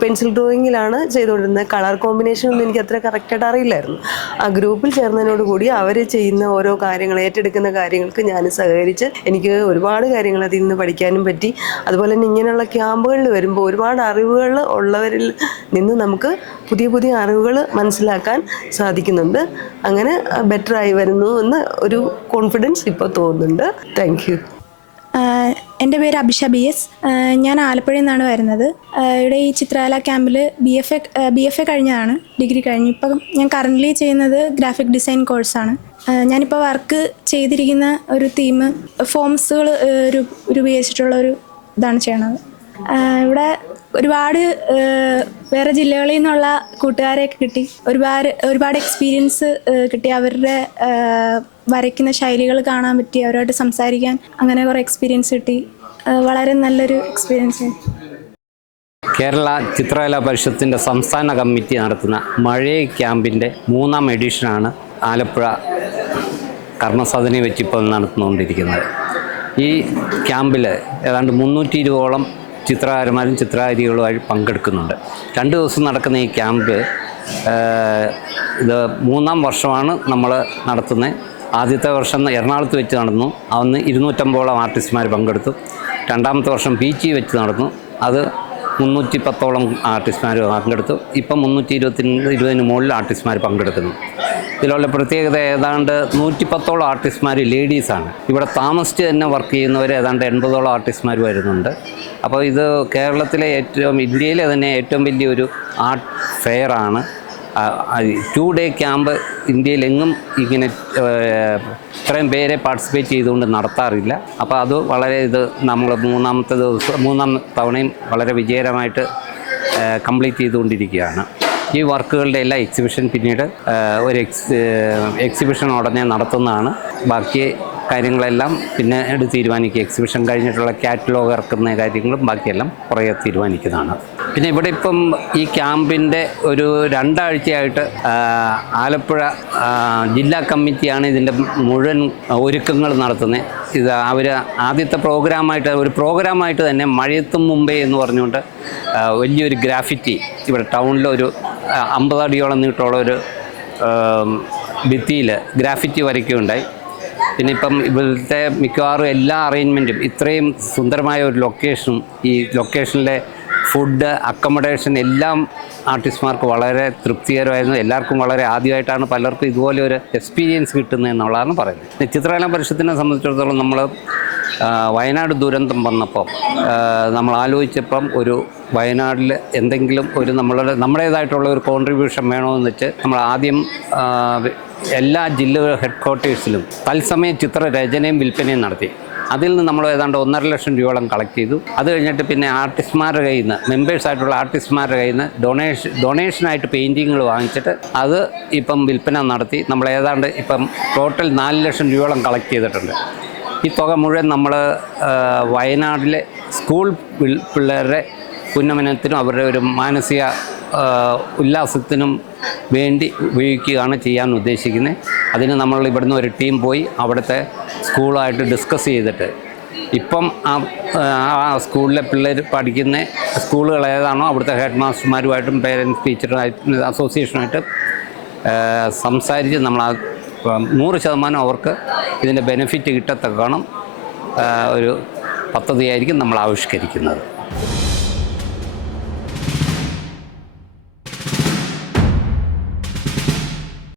പെൻസിൽ ഡ്രോയിങ്ങിലാണ് ചെയ്തുകൊണ്ടിരുന്നത്. കളർ കോമ്പിനേഷൻ ഒന്നും എനിക്ക് അത്ര കറക്റ്റായിട്ട് അറിയില്ലായിരുന്നു. ആ ഗ്രൂപ്പിൽ ചേർന്നതിനോടുകൂടി അവർ ചെയ്യുന്ന ഓരോ കാര്യങ്ങൾ, ഏറ്റെടുക്കുന്ന കാര്യങ്ങൾക്ക് ഞാൻ സഹകരിച്ച് എനിക്ക് ഒരുപാട് കാര്യങ്ങൾ അതിൽ നിന്ന് പഠിക്കാനും പറ്റി. അതുപോലെ തന്നെ ഇങ്ങനെയുള്ള ക്യാമ്പുകളിൽ വരുമ്പോൾ ഒരുപാട് അറിവുകൾ ഉള്ളവരിൽ നിന്ന് നമുക്ക് പുതിയ പുതിയ അറിവുകൾ മനസ്സിലാക്കാൻ സാധിക്കുന്നുണ്ട്. അങ്ങനെ ബെറ്ററായി വരുന്നു എന്ന് ഒരു കോൺഫിഡൻസ് ഇപ്പോൾ തോന്നുന്നുണ്ട്. Thank you. എൻ്റെ പേര് അഭിഷ BS. ഞാൻ ആലപ്പുഴയിൽ നിന്നാണ് വരുന്നത്. ഇവിടെ ഈ ചിത്രകല ക്യാമ്പിൽ BFA കഴിഞ്ഞതാണ്, ഡിഗ്രി കഴിഞ്ഞു. ഇപ്പം ഞാൻ കറൻ്റ്ലി ചെയ്യുന്നത് ഗ്രാഫിക് ഡിസൈൻ കോഴ്സാണ്. ഞാനിപ്പോൾ വർക്ക് ചെയ്തിരിക്കുന്ന ഒരു തീം ഫോംസുകൾ രൂപീകരിച്ചിട്ടുള്ള ഒരു ഇതാണ് ചെയ്യണത്. ഇവിടെ ഒരുപാട് വേറെ ജില്ലകളിൽ നിന്നുള്ള കൂട്ടുകാരെയൊക്കെ കിട്ടി. ഒരുപാട് എക്സ്പീരിയൻസ് കിട്ടി. അവരുടെ വരയ്ക്കുന്ന ശൈലികൾ കാണാൻ പറ്റി, അവരുമായിട്ട് സംസാരിക്കാൻ അങ്ങനെ കുറേ എക്സ്പീരിയൻസ് കിട്ടി. വളരെ നല്ലൊരു എക്സ്പീരിയൻസ്. കേരള ചിത്രകലാ പരിഷത്തിൻ്റെ സംസ്ഥാന കമ്മിറ്റി നടത്തുന്ന മഴയ ക്യാമ്പിൻ്റെ 3ാം എഡിഷനാണ് ആലപ്പുഴ കർമ്മസദനെ വെച്ച് ഇപ്പോൾ നടത്തുന്നുകൊണ്ടിരിക്കുന്നത്. ഈ ക്യാമ്പിൽ ഏതാണ്ട് 320ഓളം ചിത്രകാരന്മാരും ചിത്രകാരികളുമായി പങ്കെടുക്കുന്നുണ്ട്. 2 ദിവസം നടക്കുന്ന ഈ ക്യാമ്പ് ഇത് 3ാം വർഷമാണ് നമ്മൾ നടത്തുന്നത്. ആദ്യത്തെ വർഷം എറണാകുളത്ത് വെച്ച് നടന്നു. അന്ന് 250ഓളം ആർട്ടിസ്റ്റ്മാർ പങ്കെടുത്തു. 2ാമത്തെ വർഷം ബീച്ചിൽ വെച്ച് നടന്നു. അത് 310ഓളം ആർട്ടിസ്റ്റ്മാർ പങ്കെടുത്തു. ഇപ്പം 320 മുകളിൽ ആർട്ടിസ്റ്റ്മാർ പങ്കെടുക്കുന്നു. ഇതിലുള്ള പ്രത്യേകത ഏതാണ്ട് 110ഓളം ആർട്ടിസ്റ്റ്മാർ ലേഡീസാണ്. ഇവിടെ താമസിച്ച് തന്നെ വർക്ക് ചെയ്യുന്നവർ ഏതാണ്ട് 80ഓളം ആർട്ടിസ്റ്റ്മാർ വരുന്നുണ്ട്. അപ്പോൾ ഇത് കേരളത്തിലെ ഇന്ത്യയിലെ തന്നെ ഏറ്റവും വലിയൊരു ആർട്ട് ഫെയറാണ്. 2 ഡേ ക്യാമ്പ് ഇന്ത്യയിലെങ്ങും ഇങ്ങനെ ഇത്രയും പേരെ പാർട്ടിസിപ്പേറ്റ് ചെയ്തുകൊണ്ട് നടത്താറില്ല. അപ്പോൾ അത് വളരെ നമ്മൾ 3ാം തവണയും വളരെ വിജയകരമായിട്ട് കംപ്ലീറ്റ് ചെയ്തുകൊണ്ടിരിക്കുകയാണ്. ഈ വർക്കുകളുടെ എല്ലാ എക്സിബിഷൻ പിന്നീട് ഒരു എക്സിബിഷൻ ഉടനെ നടത്തുന്നതാണ്. ബാക്കി കാര്യങ്ങളെല്ലാം പിന്നീട് തീരുമാനിക്കുക. എക്സിബിഷൻ കഴിഞ്ഞിട്ടുള്ള കാറ്റലോഗ് ഇറക്കുന്ന കാര്യങ്ങളും ബാക്കിയെല്ലാം പുറകെ തീരുമാനിക്കുന്നതാണ്. പിന്നെ ഇവിടെ ഇപ്പം ഈ ക്യാമ്പിൻ്റെ ഒരു 2 ആഴ്ചയായിട്ട് ആലപ്പുഴ ജില്ലാ കമ്മിറ്റിയാണ് ഇതിൻ്റെ മുഴുവൻ ഒരുക്കങ്ങൾ നടത്തുന്നത്. ഇത് അവർ ആദ്യത്തെ പ്രോഗ്രാമായിട്ട് തന്നെ മഴയത്തും മുമ്പേ എന്ന് പറഞ്ഞുകൊണ്ട് വലിയൊരു ഗ്രാഫിറ്റി ഇവിടെ ടൗണിലൊരു 50 അടിയോളം നീട്ടമുള്ള ഒരു ഭിത്തിയിൽ ഗ്രാഫിറ്റി വരയ്ക്കുകയുണ്ടായി. പിന്നെ ഇപ്പം ഇവിടുത്തെ മിക്കവാറും എല്ലാ അറേഞ്ച്മെൻറ്റും ഇത്രയും സുന്ദരമായ ഒരു ലൊക്കേഷനും ഈ ലൊക്കേഷനിലെ ഫുഡ്, അക്കോമഡേഷൻ എല്ലാം ആർട്ടിസ്റ്റ്മാർക്ക് വളരെ തൃപ്തികരമായിരുന്നു. എല്ലാവർക്കും വളരെ ആദ്യമായിട്ടാണ് പലർക്കും ഇതുപോലെ ഒരു എക്സ്പീരിയൻസ് കിട്ടുന്നത് എന്നുള്ളതാണ് പറയുന്നത്. ചിത്രകലാ പരിഷത്തിനെ സംബന്ധിച്ചിടത്തോളം നമ്മൾ വയനാട് ദുരന്തം വന്നപ്പോൾ നമ്മൾ ആലോചിച്ചപ്പം ഒരു വയനാട്ടിൽ എന്തെങ്കിലും ഒരു നമ്മുടേതായിട്ടുള്ള ഒരു കോൺട്രിബ്യൂഷൻ വേണമെന്ന് വെച്ച് നമ്മൾ ആദ്യം എല്ലാ ജില്ലാ ഹെഡ്ക്വാർട്ടേഴ്സിലും തത്സമയ ചിത്രരചനയും വിൽപ്പനയും നടത്തി. അതിൽ നിന്ന് നമ്മൾ ഏതാണ്ട് 1.5 ലക്ഷം രൂപയോളം കളക്ട് ചെയ്തു. അത് കഴിഞ്ഞിട്ട് പിന്നെ ആർട്ടിസ്റ്റ്മാരുടെ കയ്യിൽ നിന്ന് മെമ്പേഴ്സായിട്ടുള്ള ആർട്ടിസ്റ്റ്മാരുടെ കയ്യിൽ നിന്ന് ഡൊണേഷനായിട്ട് പെയിൻറ്റിങ്ങുകൾ വാങ്ങിച്ചിട്ട് അത് ഇപ്പം വിൽപ്പന നടത്തി. നമ്മൾ ഏതാണ്ട് ഇപ്പം ടോട്ടൽ 4 ലക്ഷം രൂപയോളം കളക്ട് ചെയ്തിട്ടുണ്ട്. ഈ തുക മുഴുവൻ നമ്മൾ വയനാട്ടിലെ സ്കൂൾ പിള്ളേരുടെ ഉന്നമനത്തിനും അവരുടെ ഒരു മാനസിക ഉല്ലാസത്തിനും വേണ്ടി ഉപയോഗിക്കുകയാണ് ചെയ്യാൻ ഉദ്ദേശിക്കുന്നത്. അതിന് നമ്മൾ ഇവിടുന്ന് ഒരു ടീം പോയി അവിടുത്തെ സ്കൂളായിട്ട് ഡിസ്കസ് ചെയ്തിട്ട് ഇപ്പം ആ സ്കൂളിലെ പിള്ളേർ പഠിക്കുന്ന സ്കൂളുകൾ ഏതാണോ അവിടുത്തെ ഹെഡ് മാസ്റ്റർമാരുമായിട്ടും പേരൻസ് ടീച്ചറുമായിട്ടും അസോസിയേഷനുമായിട്ട് സംസാരിച്ച് നമ്മൾ 100% അവർക്ക് ഇതിൻ്റെ ബെനിഫിറ്റ് കിട്ടത്തക്കണം ഒരു പദ്ധതിയായിരിക്കും നമ്മൾ ആവിഷ്കരിക്കുന്നത്.